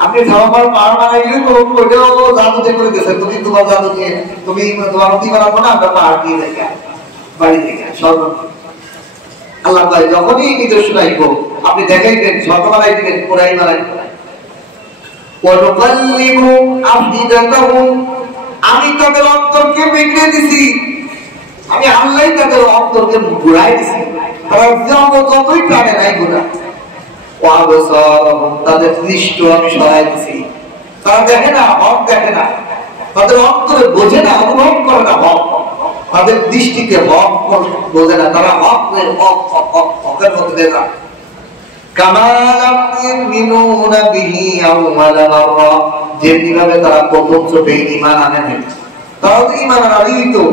আপনি ধাওয়ার পার বানাই গেলে তো ওইটাও জাদু দিয়ে করে দিয়েছে, তুমি তোমার জাদু দিয়ে তুমি তোমার ঈমান আনবে না, আমরা পাহাড় দিয়ে দেখা বাড়ি থেকে সর্ব। আল্লাহ ভাই যখনই নিদর্শন আইব আপনি দেখাইবেন, শতবারাই দিবেন, পুরাই মারাই। ওয়ানুকাল্লিবু আফিদাতাহুম, আমি তাদের অন্তরকে বিগড়ে দিছি, আমি আল্লাহ তাদের অন্তরকে ঘুরাই দিছি, তারা যতই প্রাণে নাই গুণা। তাদের দৃষ্টি আমি সরাই দিছি, তারা দেখে না, হক দেখে না, তাদের অন্তরে বোঝে না, অনুভব করে না হক, তাদের দৃষ্টিতে হক বোঝে না, তারা হকের মধ্যে না। যেভাবে তারা প্রথম চোখে ঈমান আনে নাই, তারাও তো ঈমান আনেই তো।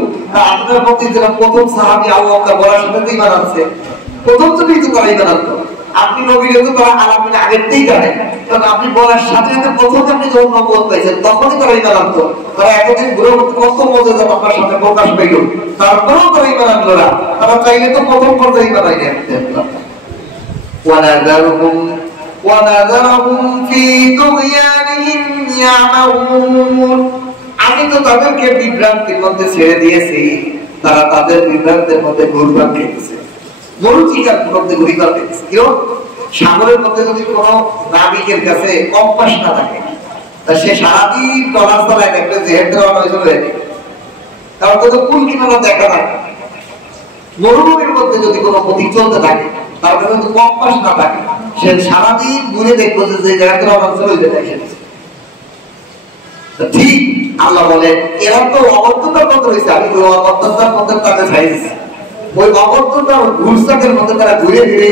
আপনার প্রতি যারা প্রথম সাহাবী আবু বকর বলার সাথে ঈমান আনছে, প্রথম চোখেই তো তারা ঈমান আনতো। আপনি নবীরে তো তারা আলামিন আগেতেই জানেন, কারণ আপনি বলার সাথে সাথে প্রথম আপনি যখন নবুয়ত পাইছেন তখনই তারা ঈমান আনতো। তারা এতদিন ঘুরে কত মজা আপনার সাথে প্রকাশ পাইল, তারপরেও তারা ঈমান আনলো না। তারা চাইলে তো প্রথম পর্যায়ে ঈমান আনতে। وَنَذَرَهُمْ فِي طُغْيَانِهِمْ يَعْمَهُونَ। আমি তো তাদেরকে বিভ্রান্তির মধ্যে ছেড়ে দিয়েছি, তারা তাদের বিভ্রান্তির মধ্যে ঘুরপাক খেতেছে, মরুচিকার মধ্যে ঘুরপাক খেতেছে। কেউ সাগরের মধ্যে যদি কোনো নাবিকের কাছে কম্পাস না থাকে, তা সে সারাদিন ট্রলার চালায় দেখবে যে হেড দেওয়া হয়েছিল, কারণ তো কুল কিনারা দেখা থাকে। মরুভূমির মধ্যে যদি কোনো পথিক চলতে থাকে, তার কাছে যদি কম্পাস না থাকে, সে সারাদিন ঘুরে দেখবো যে জায়গাতে রওনা ছিল ওই জায়গায় এসেছে। ঠিক আল্লাহ বলে এরা তো অবর্ততার মধ্যে রয়েছে, আমি ওই অবর্ততার মধ্যে তাদের ছাড়িয়েছি। ওই অবর্ততার ঘুরসাকের মধ্যে তারা ঘুরে ফিরে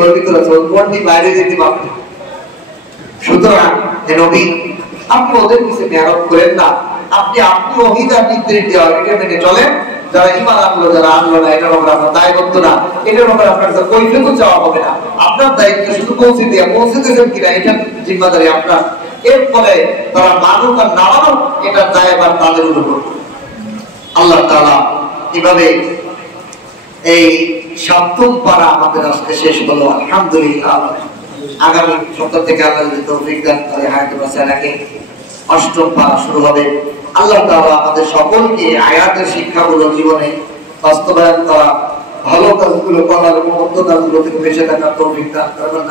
ওর ভিতরে আছে, ওর মনটি বাইরে যেতে পারবে। সুতরাং নবী আপনি ওদের পিছনে মেহনত করেন না, আপনি ওহিদার নির্দেশ দেওয়া এটা মেনে চলেন। যারা ঈমান আনলো, যারা আনলো না, এটার ব্যাপারে আপনার দায়বদ্ধ না, এটার ব্যাপারে আপনার কাছে কৈফিয়ত চাওয়া হবে না। আপনার দায়িত্ব শুধু পৌঁছেছেন কিনা এটা জিম্মাদারি আপনার। এর ফলে তারা মানুক আর না মানুক এটা দায়ভার তাদের উপর। আল্লাহ তাআলা এভাবে এই সপ্তম পারা আমাদের আজকে শেষ হলো, আলহামদুলিল্লাহ। আগামী সপ্তাহ থেকে আল্লাহ যদি তৌফিক দান করে হায়াতে বাঁচায় রাখে, অষ্টম পারা শুরু হবে। আল্লাহ তাআলা আমাদের সকলকে আয়াতের শিক্ষাগুলো জীবনে বাস্তবায়ন করা, ভালো কাজগুলো করার, মন্দ কাজগুলো থেকে বেঁচে থাকার তৌফিক দান করবেন।